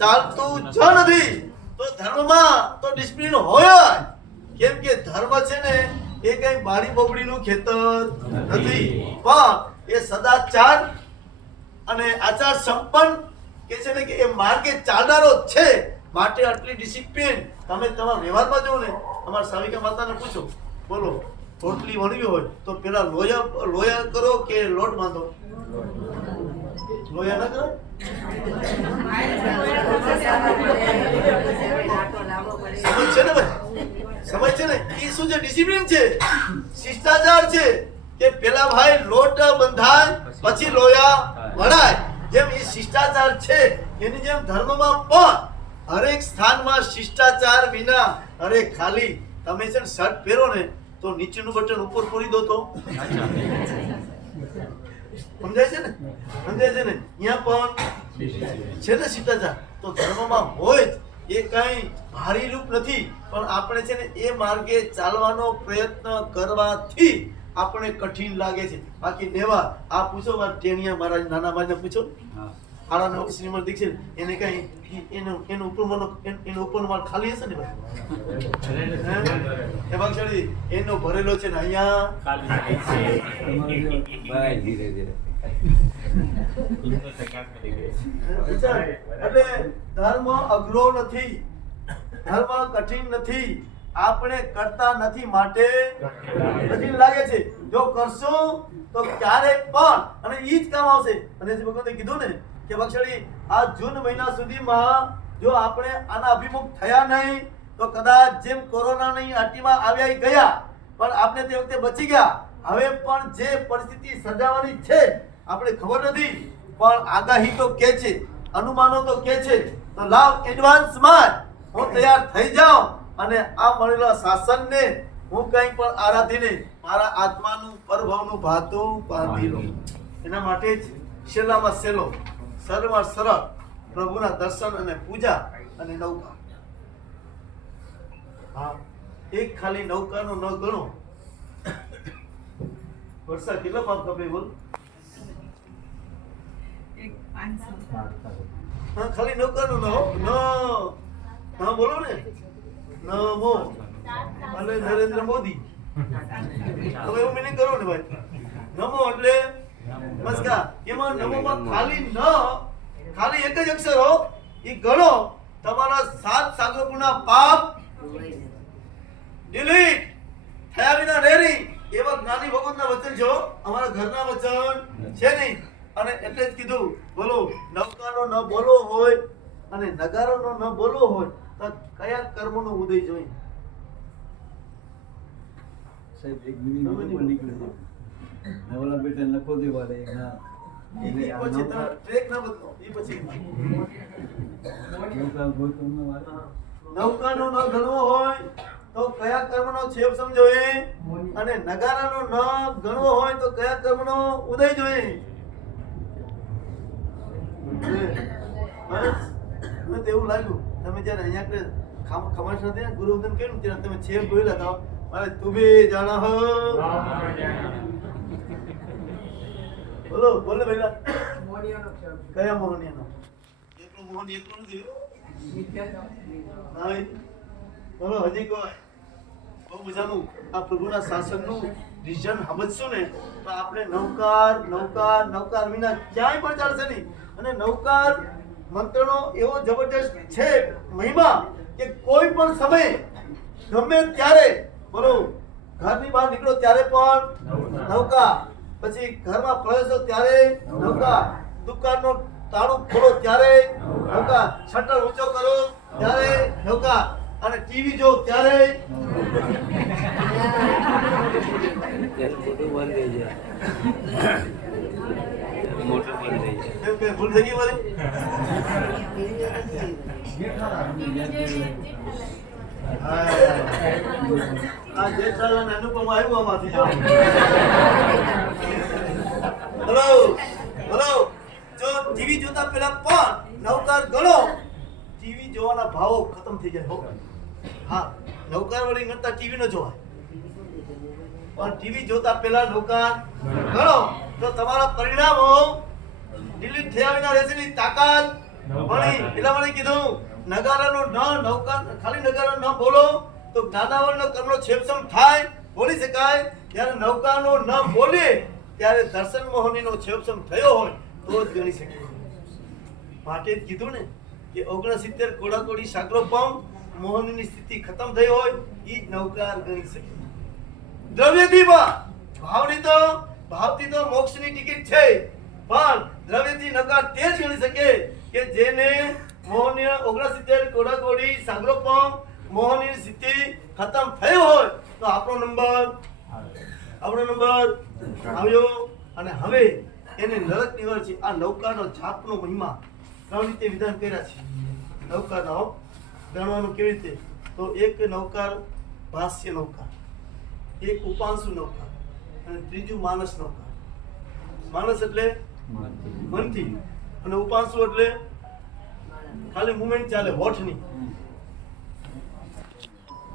ચાલતું જ નથી. તો ધર્મમાં તો ડિસિપ્લિન હોય જ. કેમ કે ધર્મ છે ને એ કઈ બાળી બોબડીનું ખેતર નથી પણ એ સદાચાર અને આચાર સંપન્ન કે છે ને કે એ માર્ગે ચાલનારો છે. માટે આટલી ડિસિપ્લિન તમે તમારા વ્યવહારમાં જો ને, અમારા સાવિકા માતાને પૂછો, બોલો રોટલી વણવી હોય તો પેલા લોયા કરો કે લોટ બાંધો? લોયા ના કરો? સમજ છે ને ભાઈ? સમજ છે ને? એ શું છે? ડિસિપ્લિન છે, શિષ્ટાચાર છે કે પેલા ભાઈ લોટ બંધાય પછી લોયા વણાય. જેમ એ શિષ્ટાચાર છે એની જેમ ધર્મમાં પણ હરેક સ્થાનમાં શિષ્ટાચાર વિના અરે ખાલી તમે છે ને શર્ટ પહેરો ને તો નીચેનું બટન ઉપર પૂરી દો તો સમજાય છે ને? સમજાય છે ને? અહીંયા પણ છે ને શિષ્ટાચાર તો ધર્મમાં હોય જ. એ કઈ ભારી રૂપ નથી પણ આપણે છે ને એ માર્ગે ચાલવાનો પ્રયત્ન કરવાથી આપણે કઠિન લાગે છે. બાકી નેવા આ પૂછો મારા ટેણિયા મહારાજ નાના ભાઈને પૂછો, આળાનો શ્રીમદ દીક્ષિત એને કઈ એનો ઉપરનો માલ ખાલી હશે ને ભાઈ? એ ભાગશાળી એનો ભરેલો છે ને અહીંયા ધીરે ધીરે એટલે ધર્મ અઘરો નથી, ધર્મ કઠિન નથી. આપણે કરતા નથી માટે કઠિન લાગે છે. જો કરશું તો ક્યારે પણ અને ઈ જ કામ આવશે. અને જે ભગવતે કીધું ને કે બક્ષડી આ જૂન મહિના સુધીમાં જો આપણે આના અભિમુખ થયા નહીં તો કદાચ જેમ કોરોનાની આટીમાં આવ્યા ગયા પણ આપણે તે વખતે બચી ગયા. હવે પણ જે પરિસ્થિતિ સર્જાવાની છે આપણે ખબર નથી પણ આગાહી તો કે છે, અનુમાનો તો કે છે. તો લાવ એડવાન્સમાં હું તૈયાર થઈ જાઉં અને આ મળેલા શાસનને હું કંઈ પણ આરાધીને મારા આત્માનું પરભવનું ભાતું બાંધી લો. એના માટે જ છેલ્લામાં છેલ્લો, સરળમાં સરળ પ્રભુના દર્શન અને પૂજા અને નૌકા. હા, એક ખાલી નૌકાનો ન ગણો. વર્ષા કેટલા પાપ કપે બોલ? હા, ખાલી નૌકાનો ન હો. ન બોલો ને. નમો અને નરેન્દ્ર મોદી. તમે એવું મિનિંગ કરો ને ભાઈ. નમો એટલે નમસ્કાર. એમાં નમોમાં ખાલી એક જ અક્ષર હો. એ ગણો, તમારા 7 સાગરપુરના પાપ ડિલીટ થયા વિના રેરી. એવા જ્ઞાની ભગવાનના વચન છો, અમારા ઘરના વચન છે નહીં. અને એટલે જ કીધું, બોલો નૌકાનો ન બોલવો હોય અને નગારાનો ન બોલવો હોય તો કયા કર્મનો ઉદય જોઈએ? સાહેબ એક મિનિટ ઉપર નીકળે છે નવલા બેટા નખો દેવાડે ના ઈ પછી તમે ટ્રેક ના બદલો. ઈ પછી નૌકાનો ન ગણવો હોય તો કયા કર્મનો છેપ સમજો એ, અને નગારાનો ન ગણવો હોય તો કયા કર્મનો ઉદય જોઈએ? બસ મને તો એવું લાગ્યું તમે જ્યારે અહીંયા ખમાશ નથી ને ગુરુવંદન કર્યું ત્યારે તમે છેપ જોયેલા હતા. મારે તું બી જાણા હો. બોલો બોલો ભૈલા. કયા મોહનીયાનો? એકલો મોહની એકલો નથી. નહીં બોલો હજી કોઈ બહુ મજાનું આ પ્રભુના શાસનનું વિઝન સમજશું ને તો આપણે નૌકાર વિના ક્યાંય પણ ચાલશે નહીં. અને નૌકાર મંત્રનો એવો જબરજસ્ત છે મહિમા કે કોઈ પણ સમયે ગમે ત્યારે બોલો ઘરની બહાર નીકળો ત્યારે પણ નૌકા, પછી ઘરમાં પ્રવેશો ત્યારે નૌકા, દુકાનનો તાળું ખોલો ત્યારે નૌકા, શટર ઊંચો કરો ત્યારે નૌકા, અને ટીવી જો ત્યારે એમ કે ભૂલ થઈ ગઈ મારી. આ જેઠાલાલ અને અનુપમ આવ્યું આમાંથી જો. બોલો જો ટીવી જોતા પહેલા પણ નૌકાર ગણો. ટીવી જોવાના ભાવો ખતમ થઈ જાય હો. હા, નૌકાર વળી ગણતા ટીવી ન જોવાય, પણ ટીવી જોતા પહેલા નૌકાર ગણો તો તમારા પરિણામો ડિલીટ થયા વિના રહેશેની તાકાત મળી. એટલા માટે કીધું નગારાનો ન નૌકાર ખાલી નગારાનો ન બોલો તો જ્ઞાનાવરનો કર્મનો છેપસમ થાય, બોલી શકાય. જ્યારે નૌકાનો ન બોલે ત્યારે દર્શન મોહનીનો છેપસમ થયો હોય તો જ ગણી શકે. માટે જ કીધું ને કે 69 કોડાકોડી સાગરોપમ મોહનીની સ્થિતિ ખતમ થઈ હોય એ જ નૌકાર ગણી શકે. દ્રવ્યથી ભાવથી તો મોક્ષની ટિકિટ છે, પણ દ્રવ્યથી નકાર તે જ ગણી શકે કે જેને મોહની 69 કોડાકોડી સાગરોપમ મોહની સ્થિતિ ખતમ થઈ હોય. તો આપણો નંબર આવ્યો. અને હવે એને નરક નિવાર છે. આ નૌકાનો છાપનો મહિમા 3 રીતે વિધાન કર્યા છે. નૌકાનો ગણવાનું કેવી રીતે? તો એક નૌકાર ભાષ્ય નૌકાર, એક ઉપાંશુ નૌકાર અને ત્રીજું માનસ નૌકાર. માનસ એટલે મનથી અને ઉપાંશુ એટલે ખાલી મુવમેન્ટ ચાલે હોઠની,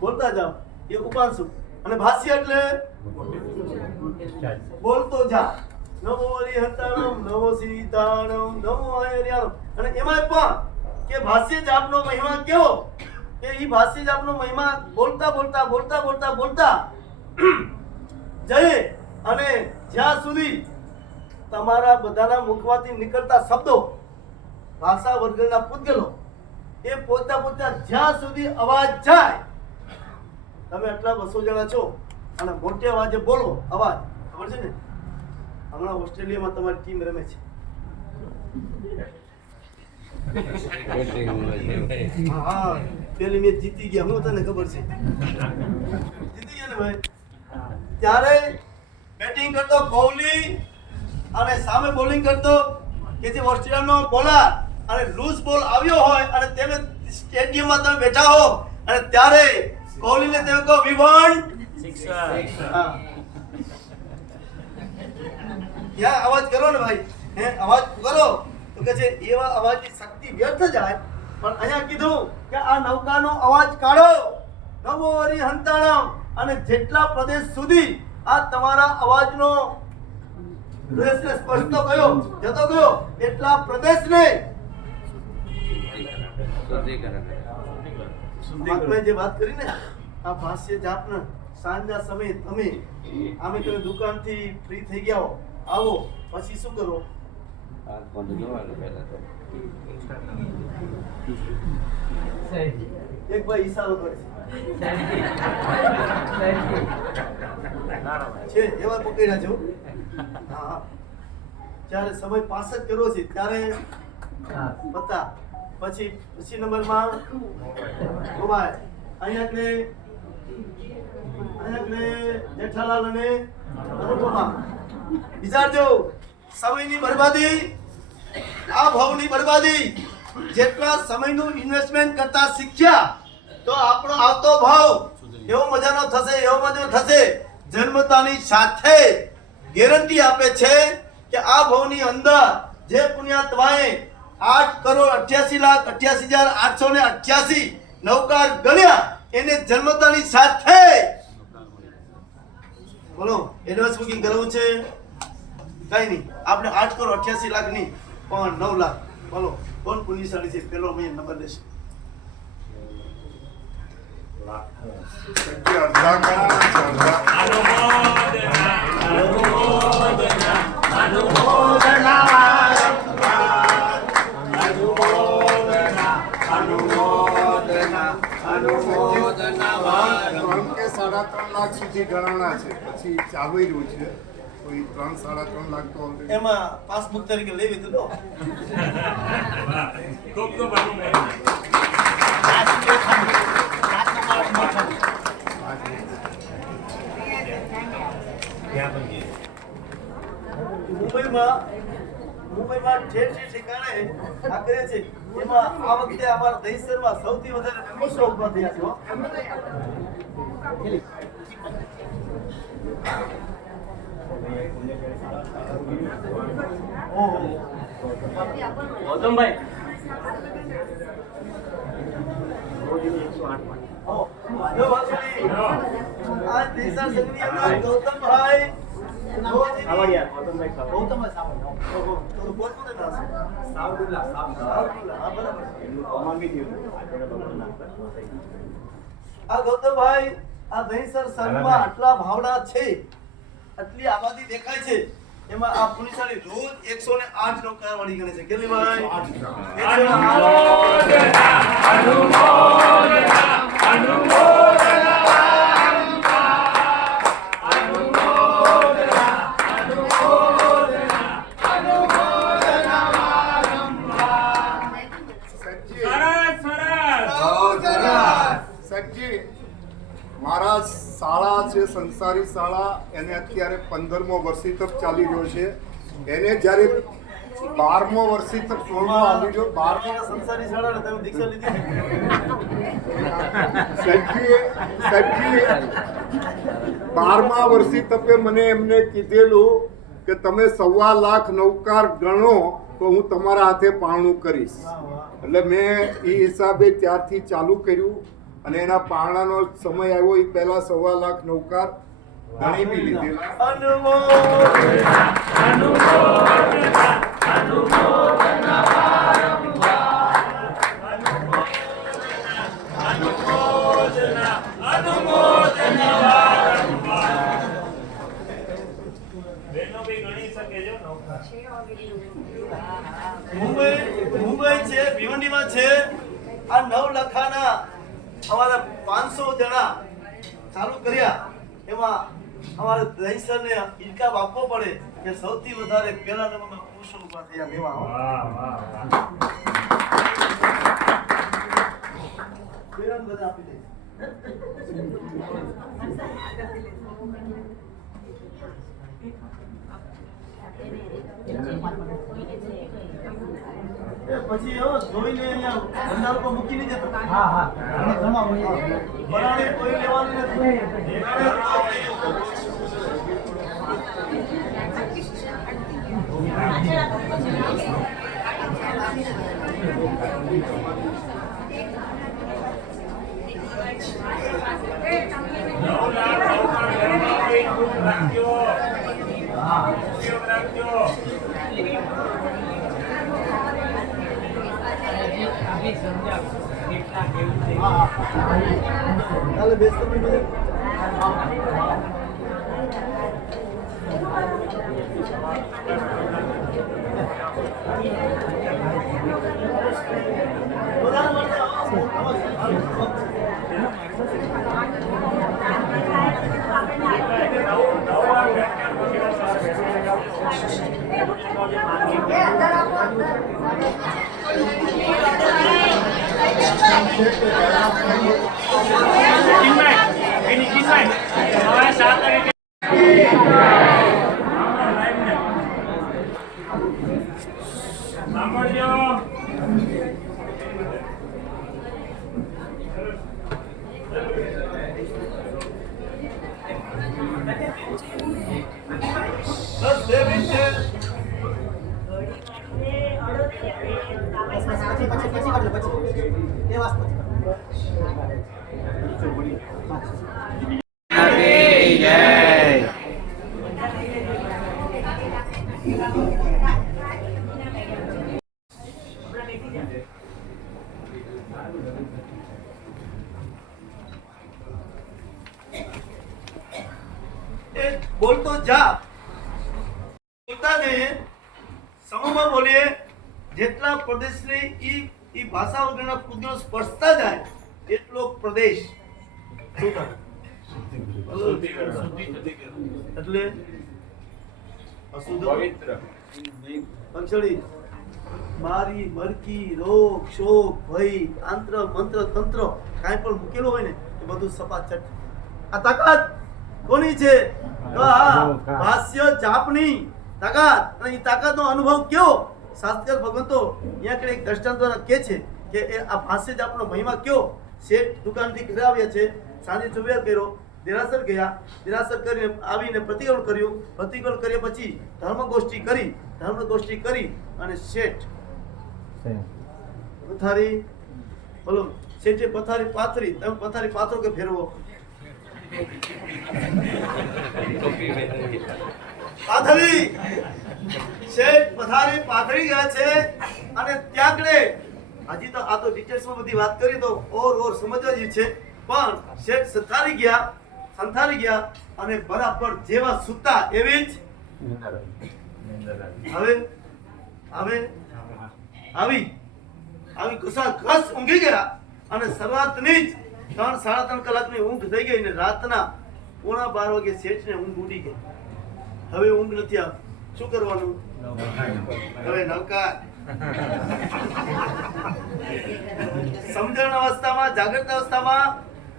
બોલતા જાઓ એ ઉપાંશુ. અને ભાષ્ય એટલે બોલતો જા. નમો હરિહંતાણમ નમો સીતાણમ નમો હરિયાણમ. અને એમાં પણ કે ભાષ્ય જાપનો મહિમા કેવો કે ઈ ભાષ્ય જાપનો મહિમા બોલતા જય. અને જ્યાં સુધી તમારા બધાના મુખમાંથી નીકળતા શબ્દો ભાષા વર્ગના પૂતગલો એ પોતા જ્યાં સુધી અવાજ જાય, તમે આટલા 200 જણા છો અને મોટે અવાજે બોલો અવાજ, ખબર છે ને હમણાં ઓસ્ટ્રેલિયામાં તમારી ટીમ રમે છે. હા, પેલી મેચ જીતી ગયા, હું તને ખબર છે જીતી ગયા ને ભાઈ. ત્યારે બેટિંગ કરતો કોહલી અને સામે બોલિંગ કરતો કે જે ઓસ્ટ્રેલિયાનો બોલર અને લૂઝ બોલ આવ્યો હોય અને તમે સ્ટેડિયમમાં તમે બેઠા હો અને ત્યારે કોહલીને તમે કહો વી વોન્ટ સિક્સર. ત્યાં અવાજ કરો ને ભાઈ, હે અવાજ કરો તો કે છે એવા અવાજની શક્તિ વ્યર્થ જાય. પણ અહીંયા કીધું કે આ નૌકાનો અવાજ કાઢો, નવો હરી હંતાણમ, અને જેટલા પ્રદેશ સુધી આ તમારા અવાજનો દેશને સ્પષ્ટ ગયો જતો ગયો એટલા પ્રદેશને મહાત્માએ જે વાત કરી ને આ ભાષ્ય જાપને સાંજના સમયે તમે દુકાનથી ફ્રી થઈ ગયા હો, આવો પછી શું કરો? એક ભાઈ ઈશારો કરે છે એવા પકડ્યા છો. હા, જ્યારે સમય પાસ જ કર્યો છે ત્યારે બતા. પછી નંબરમાં ગોવાય, અહીંયા જેઠાલાલ અને અનુપમા. વિચારજો, સમયની બરબાદી, આ ભાવની બરબાદી, જેટલા સમયનું ઇન્વેસ્ટમેન્ટ કરતા શીખ્યા તો આપણો આવતો ભાવ એવો મજાનો થશે, એવો મજાનો થશે. જન્મતાની સાથે ગેરંટી આપે છે કે આ ભાવની અંદર જે પુણ્યાત્માએ 8,88,88,888 નૌકાર ગણ્યા એને જન્મતાની સાથે બોલો એડવાન્સ બુકિંગ કરવું છે? કઈ નહીં, આપણે 8,88,00,000 નહીં પણ 9 લાખ. બોલો કોણ પુણ્યશાળી છે? પેલો મેં નંબર લેશે. સાડા 3 લાખ સુધી ગણાણા છે, પછી ચાલુ રહ્યું છે તો 3-3.5 લાખ તો એમાં પાસબુક તરીકે લેવી તો મુંબઈમાં જે ઠેકાણે આ કરે છે એમાં આ વખતે અમારા દહીસરમાં સૌથી વધારે મેમ્બર્સો ઉભા થયા છે. ગૌતમભાઈ આ દેશા સંઘની અંદર ગૌતમભાઈ આ ગૌતમભાઈ આ દહીસર સંઘમાં આટલા ભાવના છે, આટલી આબાદી દેખાય છે, એમાં આ પુનિશાળી રોજ 108 નૌકાર વાળી ગણે છે. કેટલી ભાઈ? 108 મારા શાળા છે સંસારી શાળા, એને અત્યારે 15મો વર્ષી તક ચાલી રહ્યો છે. એને જ્યારે 12મો વર્ષી તક 16મો આવી ગયો. 12મા સંસારી શાળા ને તમે દીક્ષા લીધી? સાહેબજી 12મા વર્ષી તપે મને એમને કીધેલું કે તમે 1.25 લાખ નૌકાર ગણો તો હું તમારા હાથે પારણું કરીશ. એટલે મેં એ હિસાબે ત્યારથી ચાલુ કર્યું અને એના પારણાનો સમય આવ્યો એ પહેલા 1.25 લાખ નૌકાર ગણી બી મુંબઈ છે, ભિવંડીમાં છે, આ 9 લખાના અમારા 500 જણા ચાલુ કર્યા. એમાં અમારે દહીસરને ઇનકામ આપવો પડે કે સૌથી વધારે પહેલા નંબરમાં પુરુષો ઉભા થયા લેવા. બધા આપી દે. પછી જોઈને અહીંયા ભંડાર પર મૂકી નહીં જતો. બરાબર કોઈ લેવાનું નથી. હજી સમજાવશો કેટલા કેવું છે હા કાલે બેસતો નહીં બધે. બસ 2 મિનિટ છે. પછી કરજો પછી એ વાત એ બોલતો જા, બોલતા જઈએ, સમૂહમાં બોલીએ. જેટલા પ્રદેશની ઈ ભાષા વગરના પૂજ્યો સ્પર્શતા જાય એટલો પ્રદેશ શું થાય? એટલે અશુદ્ધ પવિત્ર પંચળી મારી મરકી રોગ શોક ભય આંત્ર મંત્ર તંત્ર કાંઈ પણ મૂકેલું હોય ને એ બધું સપાચટ. આ તાકાત કોની છે? તો આ ભાષ્ય જાપની તાકાત. અને એ તાકાતનો અનુભવ કયો? શાસ્ત્ર ભગવંતો અહીંયા આગળ એક દ્રષ્ટાંત દ્વારા કહે છે કે એ આ ભાષ્ય જાપનો મહિમા કયો? શેઠ દુકાનથી ઘરે આવ્યા છે, સાંજે ચુબેર કર્યો, દેરાસર ગયા, દેરાસર કરીને આવીને પ્રતિક્રમણ કર્યું, પ્રતિક્રમણ કર્યા પછી ધર્મગોષ્ઠી કરી અને શેઠ પથારી બોલો શેઠે પથારી પાથરી. તમે પથારી પાથરો કે ફેરવો? પાથરી. શેઠ પથારી પાથરી ગયા છે અને ત્યાંકડે હજી તો આ તો ડિટેલ્સમાં બધી વાત કરી તો ઓર સમજવા જેવી છે, પણ શેઠ સંથારી ગયા અને બરાબર જેવા સૂતા એવી જ હવે આવી ઘસા ઘસ ઊંઘી ગયા અને શરૂઆતની જ 3-3.5 કલાકની ઊંઘ થઈ ગઈ ને રાતના 11:30 વાગે શેઠને ઊંઘ ઉડી ગઈ. હવે ઊંઘ નથી આવતી. શું કરવાનું? હવે નવકાર. સમજણ અવસ્થામાં, જાગૃત અવસ્થામાં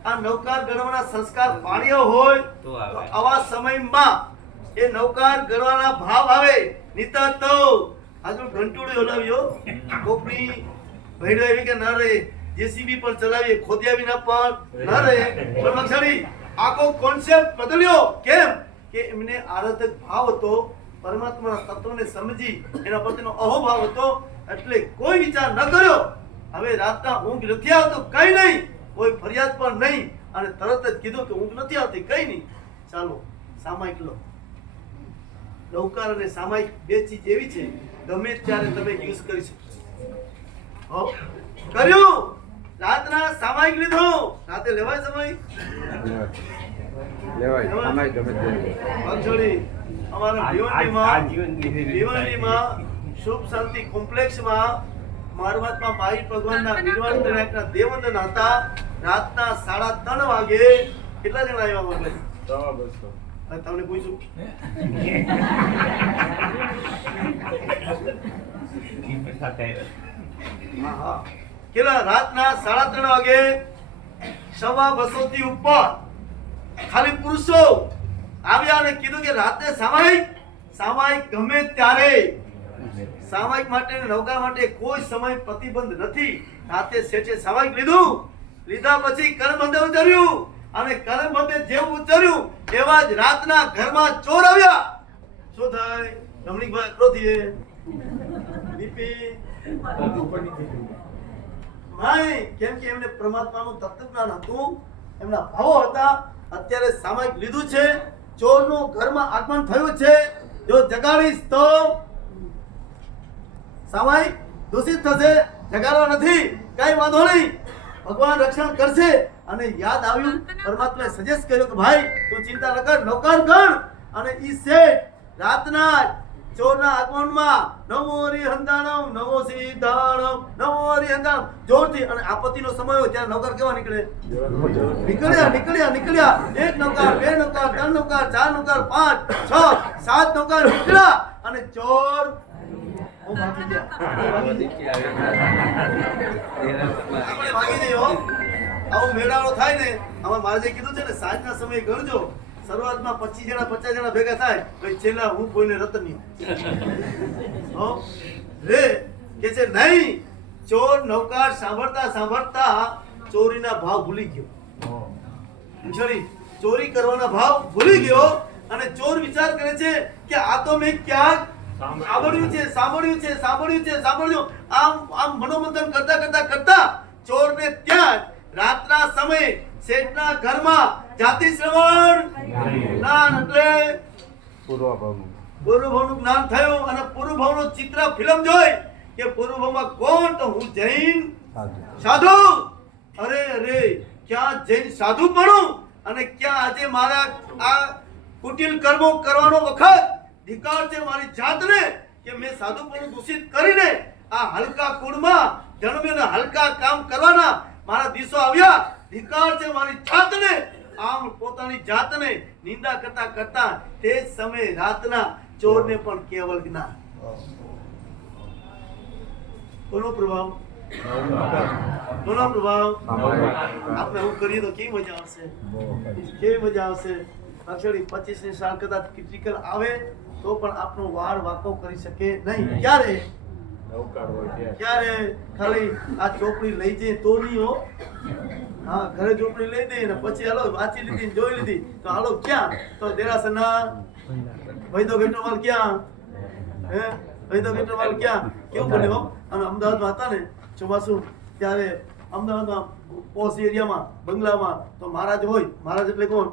આ નવકાર ગણવાના સંસ્કાર પાડ્યો હોય તો આવા સમયમાં એ નવકાર ગણવાના ભાવ આવે. નિતર તો આજુ ઘંટુડું હલાવ્યો, કોપની ભેડો એવી કે ન રહે, જેસીબી પણ ચલાવીએ ખોદ્યા વિના પણ ન રહે. પણ મક્ષરી આખો કોન્સેપ્ટ બદલ્યો. કેમ કે એમને આરાધક ભાવ હતો, પરમાત્માના તત્વને સમજી એના પ્રત્યેનો અહોભાવ હતો, એટલે કોઈ વિચાર ન કર્યો. હવે રાતના ઊંઘ નથી આવતું, કઈ નહીં, કોઈ ફરિયાદ પણ નહીં, અને તરત જ કીધું કે ઊંઘ નથી આવતી, કઈ નહીં, ચાલો સામાયિક લો. નવકાર અને સામાયિક બે ચીજ એવી છે ગમે ત્યારે તમે યુઝ કરી શકો. કર્યું, રાતના સામાયિક લીધું. રાતે લેવાય સામાયિક? અમારા ભિવંડીમાં શુભ શાંતિ કોમ્પ્લેક્સમાં મારવાતમાં માઈ ભગવાનના નિર્વાણ વિનાયકના દેવંદન હતા. રાતના 3:30 વાગે કેટલા જણા આવ્યા? મને તમને પૂછું. કેટલા? રાતના 3:30 વાગે 250 થી ઉપર ખાલી પુરુષો આવ્યા અને કીધું કે રાતે સામાયિક ગમે ત્યારે. સામાયિક માટે નવકાર માટે કોઈ સમય પ્રતિબંધ નથી. રાતે શેઠે સામાયિક લીધા પછી કરમબંધે ઉતર્યું અને કરમબંધે જેવું ઉતર્યું એવા જ રાતના ઘરમાં ચોર આવ્યા. શું થાય? રમણીકભાઈ ક્રોધીએ બીપી નહીં, કેમ કે એમને પરમાત્માનું તત્વજ્ઞાન હતું, એમના ભાવો હતા. અત્યારે સામાયિક લીધું છે, ચોરનું ઘરમાં આગમન થયું છે, જો જગાડીશ તો સામાયિક દૂષિત થશે, જગાડવા નથી, કઈ વાંધો નહીં, ભગવાન રક્ષણ કરશે. અને યાદ આવ્યું, પરમાત્માએ સજેસ્ટ કર્યું કે ભાઈ તું ચિંતા ન કર, નૌકાર ગણ. અને ઈ શેઠ રાતના ચોરના આગમનમાં નમો હરિહંતાણમ નમો સીતાણમ નમો હરિહંતાણમ જોરથી, અને આપત્તિનો સમય હોય ત્યારે નૌકાર કેવા નીકળે? નીકળ્યા. એક નૌકાર, બે નૌકાર, ત્રણ નૌકાર, ચાર નૌકાર, 5, 6, 7 નૌકાર નીકળ્યા. અને ચોર ભાગી જઈ. આવો મેળાવડો થાય ને, આમાં મારે જે કીધું છે ને, સાંજના સમયે ગણજો. શરૂઆતમાં 25 જણા 50 જણા ભેગા થાય, પછી છેલ્લા હું કોઈને રતનીયો રે કે છે નહીં. ચોર નૌકાર સાંભળતા ચોરીના ભાવ ભૂલી ગયો. ચોરી કરવાના ભાવ ભૂલી ગયો. અને ચોર વિચાર કરે છે કે આ તો મેં ક્યાંક સાંભળ્યું. આમ મનોમંથન કરતા ચોરને ત્યાં રાતના સમયે શેઠના ઘરમાં જાતિ શ્રવણ જ્ઞાન એટલે પૂર્વભાવનું જ્ઞાન થયું. અને પૂર્વભાવનો ચિત્ર ફિલ્મ જોઈ કે પૂર્વભાવમાં કોણ? તો હું જૈન સાધુ. અરે ક્યાં જૈન સાધુ ભણું અને ક્યાં આજે મારા આ કુટિલ કર્મો કરવાનો વખત ધિકાર છે મારી જાતને કે મેં સાધુપણું દૂષિત કરીને આ હલકા કુળમાં જન્મીને હલકા કામ કરવાના મારા દિવસો આવ્યા. ધિકાર છે મારી જાતને. આમ પોતાની જાતને નિંદા કરતા તે જ સમયે રાતના ચોરને પણ કેવલ જ્ઞાન. કોનો પ્રભાવ? આપણે હું કરીએ તો કેવી મજા આવશે? અક્ષરી 25ની સાલ કદાચ ક્રિટિકલ આવે તો પણ આપણો વાળ વાંકો કરી શકે નહીં. ક્યારે ખાલી આ ચોપડી લઈ જઈએ તો નહીં હો. હા, ઘરે ચોપડી લઈ દઈએ ને પછી હાલો વાંચી લીધી, જોઈ લીધી તો હાલો ક્યાં? તો દેરાસરના વૈદો ગેટોવાલ ક્યાં? કેવું બન્યું? અમે અમદાવાદમાં હતા ને ચોમાસું, ત્યારે અમદાવાદમાં પોશ એરિયામાં બંગલામાં તો મહારાજ હોય. મહારાજ એટલે કોણ?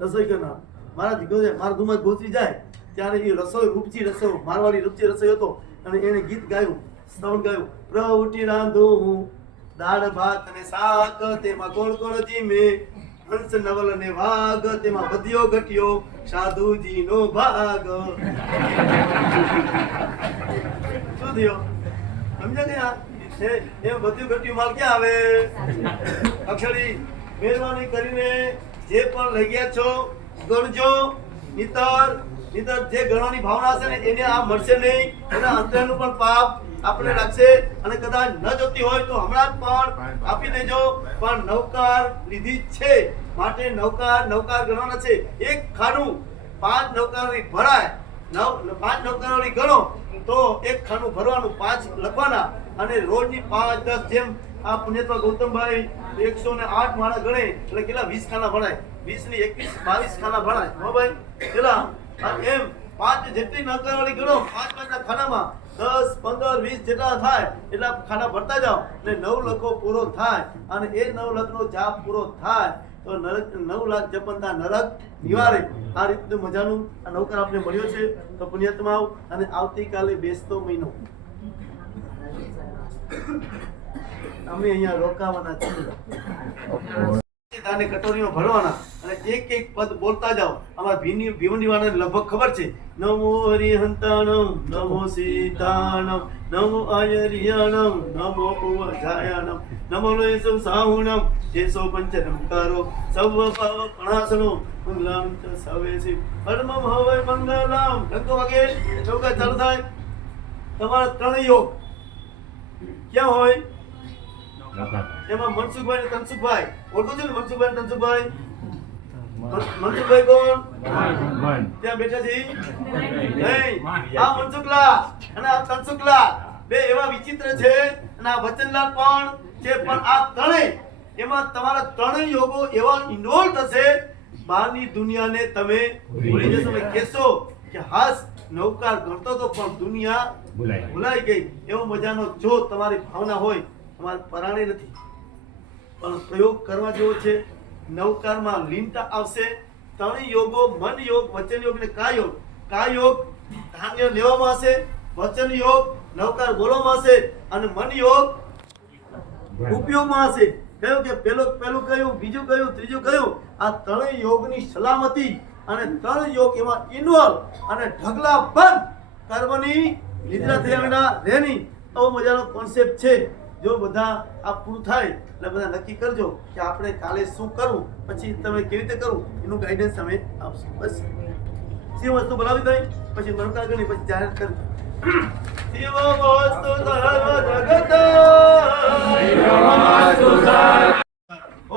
રસોઈ કરનાર. મહારાજ મારા ધુમ્મસ ગોચરી જાય ત્યારે એ રસોઈ રૂપચી રસોઈ, મારવાડી રૂપચી રસોઈ હતો. અને એને ગીત ગાયું, શ્રવણ ગાયું. પ્રવૃત્તિ રાંધું દાળ ભાત અને શાક, તેમાં કોણ જીમે? હંસ નવલ ને વાઘ, તેમાં બધ્યો ઘટ્યો સાધુજી નો ભાગ. શું થયો? સમજ્યા ગયા? એમ બધું ઘટ્યું માલ ક્યાં આવે? અક્ષરી મહેરબાની કરીને જે પણ લઈ ગયા છો ગણજો. નિતર જે ગણવાની ભાવના છે ને એને આ મળશે નહીં. એના અંતરનું પણ પાપ આપણે લાગશે. અને કદાચ ન જોતી હોય તો હમણાં જ પણ આપી દેજો. પણ નૌકાર લીધી છે માટે નૌકાર ગણવાના છે. એક ખાનું 5 નૌકારોની ભરાય, 5 નૌકારોની ગણો તો એક ખાનું ભરવાનું, 5 લખવાના. અને રોજની 5, 10 જેમ આ પુણ્યત્વા ગૌતમભાઈ 108 માળા ગણે એટલે કેટલા 20 ખાના ભણાય. 20 ની 21, 22 ખાના ભણાય હો ભાઈ. પેલા એમ 5 જેટલી નૌકારોની ગણો, 5 ના ખાનામાં 10, 15, 20 જેટલા થાય એટલા ખાના ભરતા જાઓ. અને 9 લખો પૂરો થાય. અને એ 9 લખનો જાપ પૂરો થાય તો નરક 9 લાખ જપનતા નરક નિવારે. આ રીતનું મજાનું આ નૌકાર આપણે મળ્યો છે. તો પુણ્યત્મા આવ. અને આવતીકાલે બેસતો મહિનો અમે અહીંયા રોકાવાના છીએ. કટોરીમાં ભરવાના અને એક પદ બોલતા જાઓ. અમારા ભીમની વાળાને લગભગ ખબર છે. નમો હરિહંતાણમ નમો સીતાણમ નમો આયરિયાણમ નમો ઉવજાયાણમ નમો લોયસમ સાહુણમ જેસો પંચનમકારો સર્વ પાવ પ્રણાસનો મંગલમ ચ સવેસી પરમમ હવૈ મંગલમ. ડંકો વાગે નૌકા ચાલુ થાય. તમારા 3 યોગ ક્યાં હોય? એમાં મનસુખભાઈ ને તનસુખભાઈ ઓળખો છો ને? મનસુખભાઈ ને તનસુખભાઈ. મનસુખભાઈ કોણ? ત્યાં બેઠા છે નહીં. આ મનસુખલા અને આ તનસુખલા બે એવા વિચિત્ર છે. અને આ વચનલાલ પણ છે. પણ આ ત્રણેય એમાં તમારા 3 યોગો એવા ઇન્વોલ્વ થશે બહારની દુનિયાને તમે ભૂલી જશો. તમે કહેશો કે હાસ નૌકાર ગણતો તો પણ દુનિયા ભૂલાઈ ગઈ. એવો મજાનો જો તમારી ભાવના હોય, તમારે પરાણે નથી પણ પ્રયોગ કરવા જેવો છે. નૌકારમાં લીનતા આવશે. 3 યોગો, મન યોગ, વચન યોગ અને કાય યોગ. કાય યોગ ધાન્ય લેવામાં હશે. વચન યોગ નવકાર બોલવામાં હશે અને મન યોગ ઉપયોગમાં હશે. કયું કે પહેલું કયું, બીજું કયું, ત્રીજું કયું, આ ત્રણેય યોગની સલામતી અને ત્રણ યોગ એમાં ઇન્વોલ્વ અને ઢગલા બંધ કર્મની નિદ્રા થયા વિના રહેની આવો મજાનો કોન્સેપ્ટ છે. જો બધા આ પૂરું થાય એટલે બધા નક્કી કરજો કે આપણે કાલે શું કરવું, પછી તમે કેવી રીતે કરવું એનું ગાઈડન્સ તમે આપશો. બસ શિવ વસ્તુ બોલાવી દઈ પછી મનોકાર ગણી પછી જાહેર કરજો. શિવ વસ્તુ જગત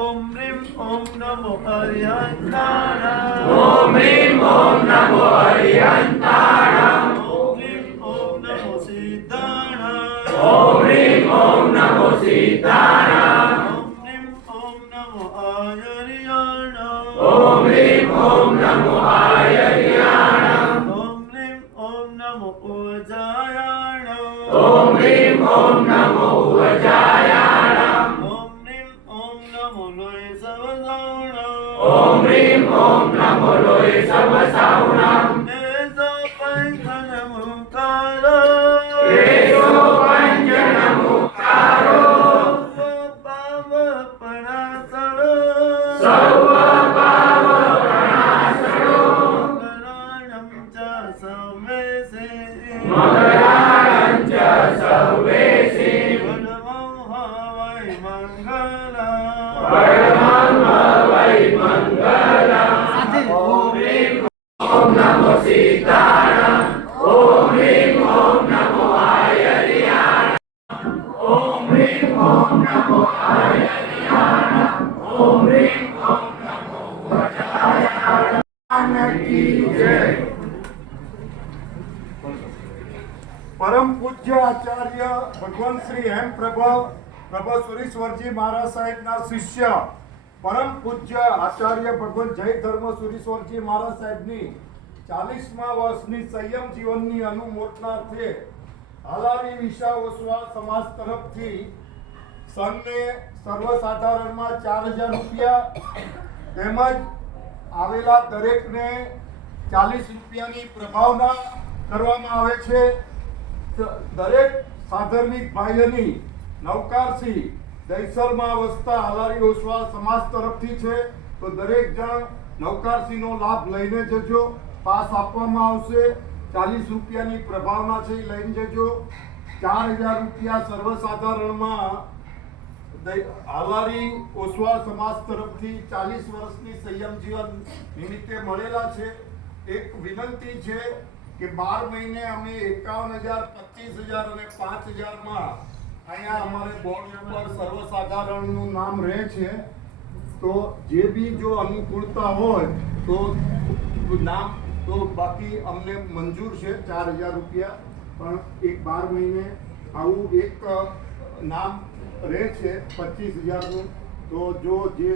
ઓમ રીમ ઓમ નમો હરિયંતાણા ઓમ રીમ ઓમ નમો હરિયંતાણમ ઓમ રીમ ઓમ નમો સિદ્ધાણા ઓમ રીમ ઓમ નમો સીતારામ ઓમ રીમ ઓમ નમો આયર્યાણા ઓમ રીમ ઓમ નમો આયર્યાણમ ઓમ રીમ ઓમ નમો ઉજાયાણા ઓમ રીમ ઓમ નમો ઉજાયાણમ ઓમ રીમ ઓમ નમો લોય સવસાવણા ઓમ રીમ ઓમ નમો લોય સવ સાવણમ એસો પંચન મુખાર એસો પંચન મુખારો પાવ પણાસણ સર્વ પાવ પ્રણાસણો ગણાણમ ચ સમેસે મંગળાણં ચ સર્વેસી વડમં હવૈ મંગલા પરમં વૈ મંગલમ ઓમ રીમ ઓમ નમો સીતારામ ઓમ રીમ ઓમ નમો આયર્યાણમ ઓમ રીમ ઓમ નમો આયર્યાણમ ઓમ રીમ ઓમ નમો વજાયાણમ કી જય. પરમ પૂજ્ય આચાર્ય ભગવાન શ્રી હેમ પ્રભુ સુરીશ્વરજી મહારાજ સાહેબના શિષ્ય પરમ પૂજ્ય આચાર્ય ભગવાન જય ધર્મ સુરીશ્વરજી મહારાજ સાહેબની 40મા વર્ષની સંયમ જીવનની અનુમોદનાર્થે હાલારી વિશા ઓસવા સમાજ તરફથી સંઘને સર્વસાધારણમાં 4000 રૂપિયા તેમજ આવેલા દરેકને 40 રૂપિયાની પ્રભાવના કરવામાં આવે છે. દરેક સાધર્મિક ભાઈઓની નવકારસિંહ દહીસરમાં વસતા હાલારી ઓસવા સમાજ તરફથી છે. તો દરેક જણ નવકારસિંહનો લાભ લઈને જજો. પાસ આપવામાં આવશે. 40 રૂપિયાની પ્રભાવના છે એ લઈને જજો. 4000 રૂપિયા સર્વસાધારણમાં હાલારી ઓસવા સમાજ તરફથી 40 વર્ષની સંયમ જીવન નિમિત્તે મળેલા છે. એક વિનંતી છે કે 12 મહિને અમે 51,000, 25,000 અને 5,000 અહીંયા અમારે બોર્ડ ઉપર સર્વસાધારણનું નામ રહે છે. તો જે બી જો અનુકૂળતા હોય તો નામ તો બાકી અમને મંજૂર છે 4,000 રૂપિયા. પણ એક 12 મહિને આવું એક નામ રહે છે 25,000નું. તો જો જે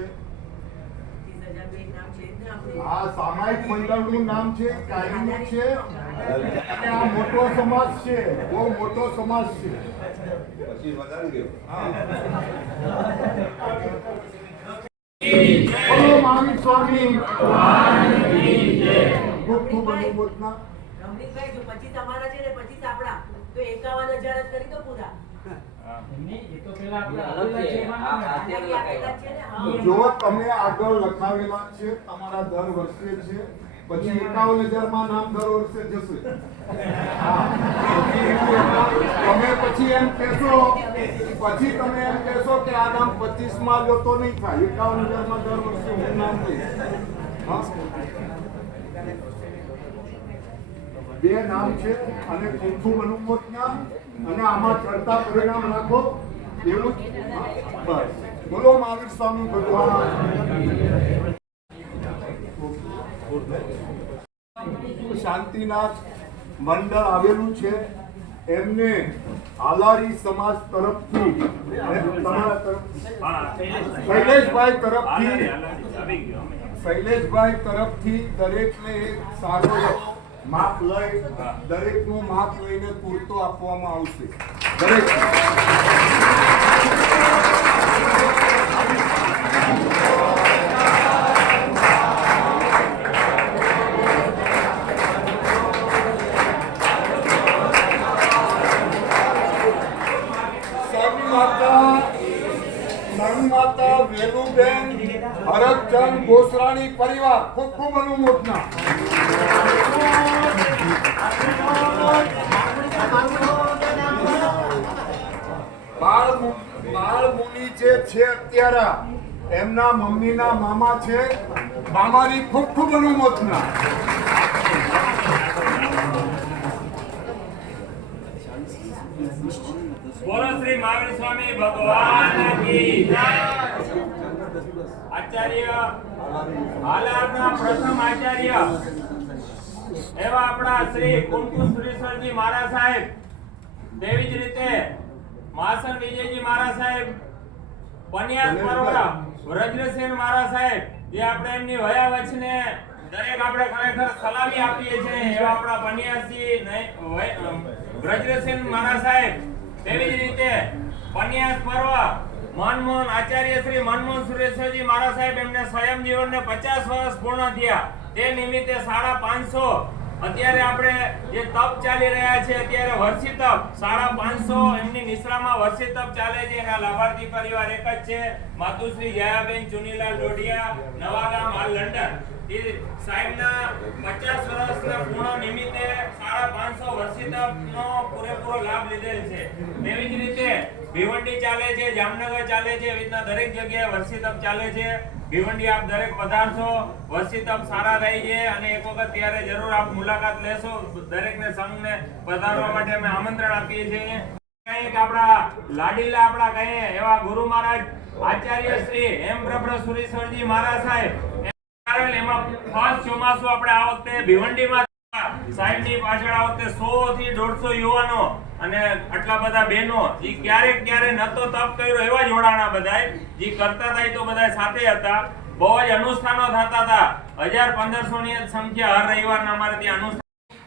આ સામાયિક મંડળનું નામ છે, કાયમી છે અને આ મોટો સમાજ છે, બહુ મોટો સમાજ છે. બોલો મહાવીર સ્વામી ખૂબ ખૂબ અનુમોદના. રમણીકભાઈ, જો 25 અમારા છે ને 25 આપણા, તો 51,000 જ કરી દો પૂરા. આનાથી આપેલા છે ને, હા. જો તમે આગળ લખાવેલા છે તમારા દર વર્ષે છે, પછી 51,000 નામ દર વર્ષે જશે. હા. તમે પછી એમ કહેશો કે આ નામ 25 જો તો નહીં થાય. 51,000 દર વર્ષે હું નામ લઈશ. હા. 2 નામ છે અને ખૂબ અનુમોદના અને આમાં ચડતા પરિણામ રાખો એવું જ. બસ બોલો મહાવીર સ્વામી ભગવાન. શાંતિનાથ મંડળ આવેલું છે એમને હાલારી સમાજ તરફથી તમારા શૈલેષભાઈ તરફથી દરેકને એક સારો માપ લઈ દરેકનું માપ લઈને પૂરતો આપવામાં આવશે. દરેક છગન ગોસરાણી પરિવાર ખૂબ ખૂબ અનુમોદના. બાળ મુનિ જે છે અત્યારે એમના મમ્મીના મામા છે, મામાની ખૂબ ખૂબ અનુમોદના. બોલો શ્રી મહાવીર સ્વામી ભગવાન કી જય. આચાર્ય હાલારના પ્રથમ આચાર્ય એવા આપણા શ્રી કુંકુ સુરેશ્વરજી મહારાજ સાહેબ, તેવી જ રીતે માસન વિજયજી મહારાજ સાહેબ, પન્યાસ પરવરા વ્રજરસેન મહારાજ સાહેબ, જે આપણે એમની વયાવચને દરેક આપણે ખરેખર સલામી આપીએ છીએ, એવા આપણા પન્યાસજી વ્રજરસેન મહારાજ સાહેબ, તેવી જ રીતે પન્યાસ પર્વ મનમોહન આચાર્ય શ્રી મનમોહન સુરેશ્વરજી મહારાજ સાહેબ, એમને સ્વયં જીવનને 50 વર્ષ પૂર્ણ થયા. તે નિમિત્તે 550 અત્યારે આપણે જે તપ ચાલી રહ્યા છે, અત્યારે વર્ષી તપ 550 એમની નિશ્રામાં વર્ષી તપ ચાલે છે. એના લાભાર્થી પરિવાર એક જ છે, માતુશ્રી જયાબેન ચુનીલાલ ડોડિયા, નવાગામ, હાલ લંડન. એ સાહેબના 50 વર્ષના પૂર્ણ નિમિત્તે 550 વર્ષી તપનો પૂરેપૂરો લાભ લીધેલ છે. તેવી જ રીતે ભિવંડી ચાલે છે, જામનગર ચાલે છે, એવી રીતના દરેક જગ્યાએ વર્ષી તપ ચાલે છે. ભિવંડી આપ દરેક પધારશો, વર્ષી તપ સારા રહી છે અને એક વખત ત્યારે જરૂર આપ મુલાકાત લેશો. દરેકને સંઘને પધારવા માટે અમે આમંત્રણ આપીએ છીએ. કંઈક આપણા લાડીલા આપણા કહીએ એવા ગુરુ મહારાજ આચાર્ય શ્રી હેમપ્રભુ સુરેશ્વરજી મહારાજ સાહેબ, એમાં ફર્સ્ટ ચોમાસું આપણે આ વખતે ભિવંડીમાં સાહેબની પાછળ આ વખતે 100 થી 150 યુવાનો અને આટલા બધા બહેનો જે ક્યારેક નતો તપ કર્યો એવા જોડાણા બધાય જે કરતા હતા, એ તો બધા સાથે હતા. બહુ જ અનુષ્ઠાનો થતા હતા. 1000-1500 ની સંખ્યા હર રવિવારના અમારે ત્યાં અનુષ્ઠાન.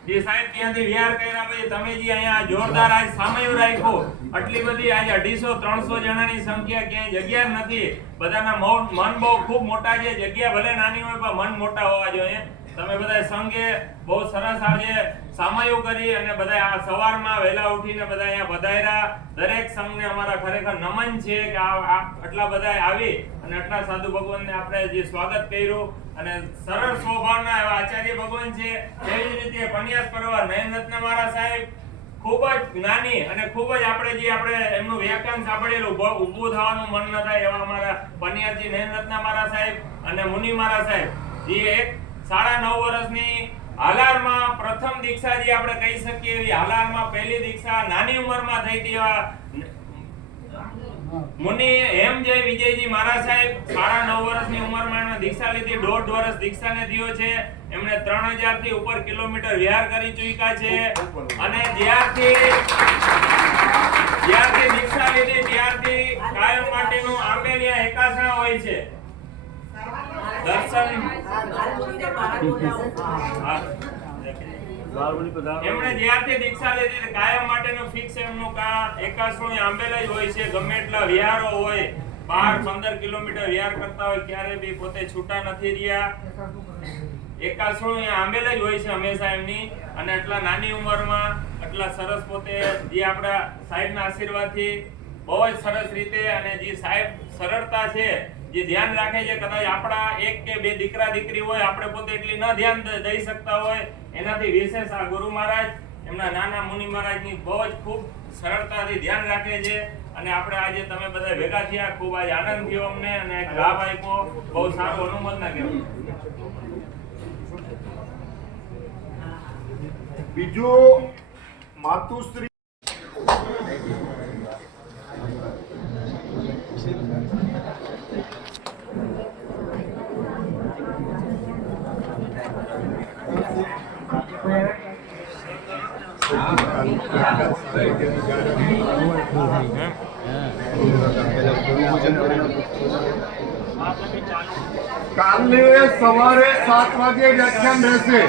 જે સાહેબ ત્યાંથી વિહાર કર્યા પછી તમે જે અહીંયા જોરદાર આજ સામયું રાખ્યો, આટલી બધી આજ 250-300 જણાની સંખ્યા, ક્યાંય જગ્યા નથી. બધાના મન બહુ ખૂબ મોટા છે. જગ્યા ભલે નાની હોય પણ મન મોટા હોવા જોઈએ. તમે બધા સંઘે બહુ સરસ આજે સામયું કરી અને બધા આ સવારમાં વહેલા ઉઠીને બધા અહીંયા પધાર્યા. દરેક સંઘને અમારા ખરેખર નમન છે કે આટલા બધા આવી અને આટલા સાધુ ભગવાનને આપણે જે સ્વાગત કર્યું અને સરળ સ્વભાવના એવા આચાર્ય ભગવાન છે. તેવી જ રીતે પન્યાસ પરવાર નયનરત્ન મહારાજ સાહેબ, ખૂબ જ જ્ઞાની અને ખૂબ જ આપણે એમનું વ્યાખ્યાન સાંભળેલું ઊભું થવાનું મન ન થાય એવા અમારા પન્યાસજી નયનરત્ન મહારાજ સાહેબ અને મુનિ મહારાજ સાહેબ, જે એક 9.5 વર્ષની હાલારમાં પ્રથમ દીક્ષા જે આપણે કહી શકીએ એવી હાલારમાં પહેલી દીક્ષા નાની ઉંમરમાં થઈ હતી એવા મુનિ હેમજય વિજયજી મહારાજ સાહેબ 9.5 વર્ષની ઉંમરમાં એમણે દીક્ષા લીધી. 1.5 વર્ષ દીક્ષાને થયો છે. એમણે 3000 થી ઉપર કિલોમીટર વિહાર કરી ચૂક્યા છે અને જ્યારથી દીક્ષા લીધી ત્યારથી કાયમ માટેનું આંબેલિયા એકાસણા હોય છે. દર્શન એમણે જ્યારથી દીક્ષા લીધી કાયમ માટેનું ફિક્સ એમનું એકાસણું આંબેલા જ હોય છે. ગમે એટલા વિહારો હોય, 12-15 કિલોમીટર વિહાર કરતા હોય, ક્યારે બી પોતે છૂટા નથી રહ્યા. એકાસણું આંબેલા જ હોય છે હંમેશા એમની. અને એટલા નાની ઉંમરમાં એટલા સરસ પોતે જે આપણા સાહેબના આશીર્વાદથી બહુ જ સરસ રીતે અને જે સાહેબ સરળતા છે જે ધ્યાન રાખે છે. કદાચ આપણા 1 કે 2 દીકરા દીકરી હોય, આપણે પોતે એટલી ન ધ્યાન દઈ શકતા હોય, એનાથી વિશેષ આ ગુરુ મહારાજ એમના નાના મુનિ મહારાજની બહુ જ ખૂબ સરળતાથી ધ્યાન રાખે છે. અને આપણે આજે તમે બધા ભેગા થયા, ખૂબ આજે આનંદ થયો અમને અને એક લાભ આપ્યો. બહુ સારું અનુમોદના કહેવાય. બીજું માતુશ્રી કાલે સવારે 7 વાગે વ્યાખ્યાન રહેશે.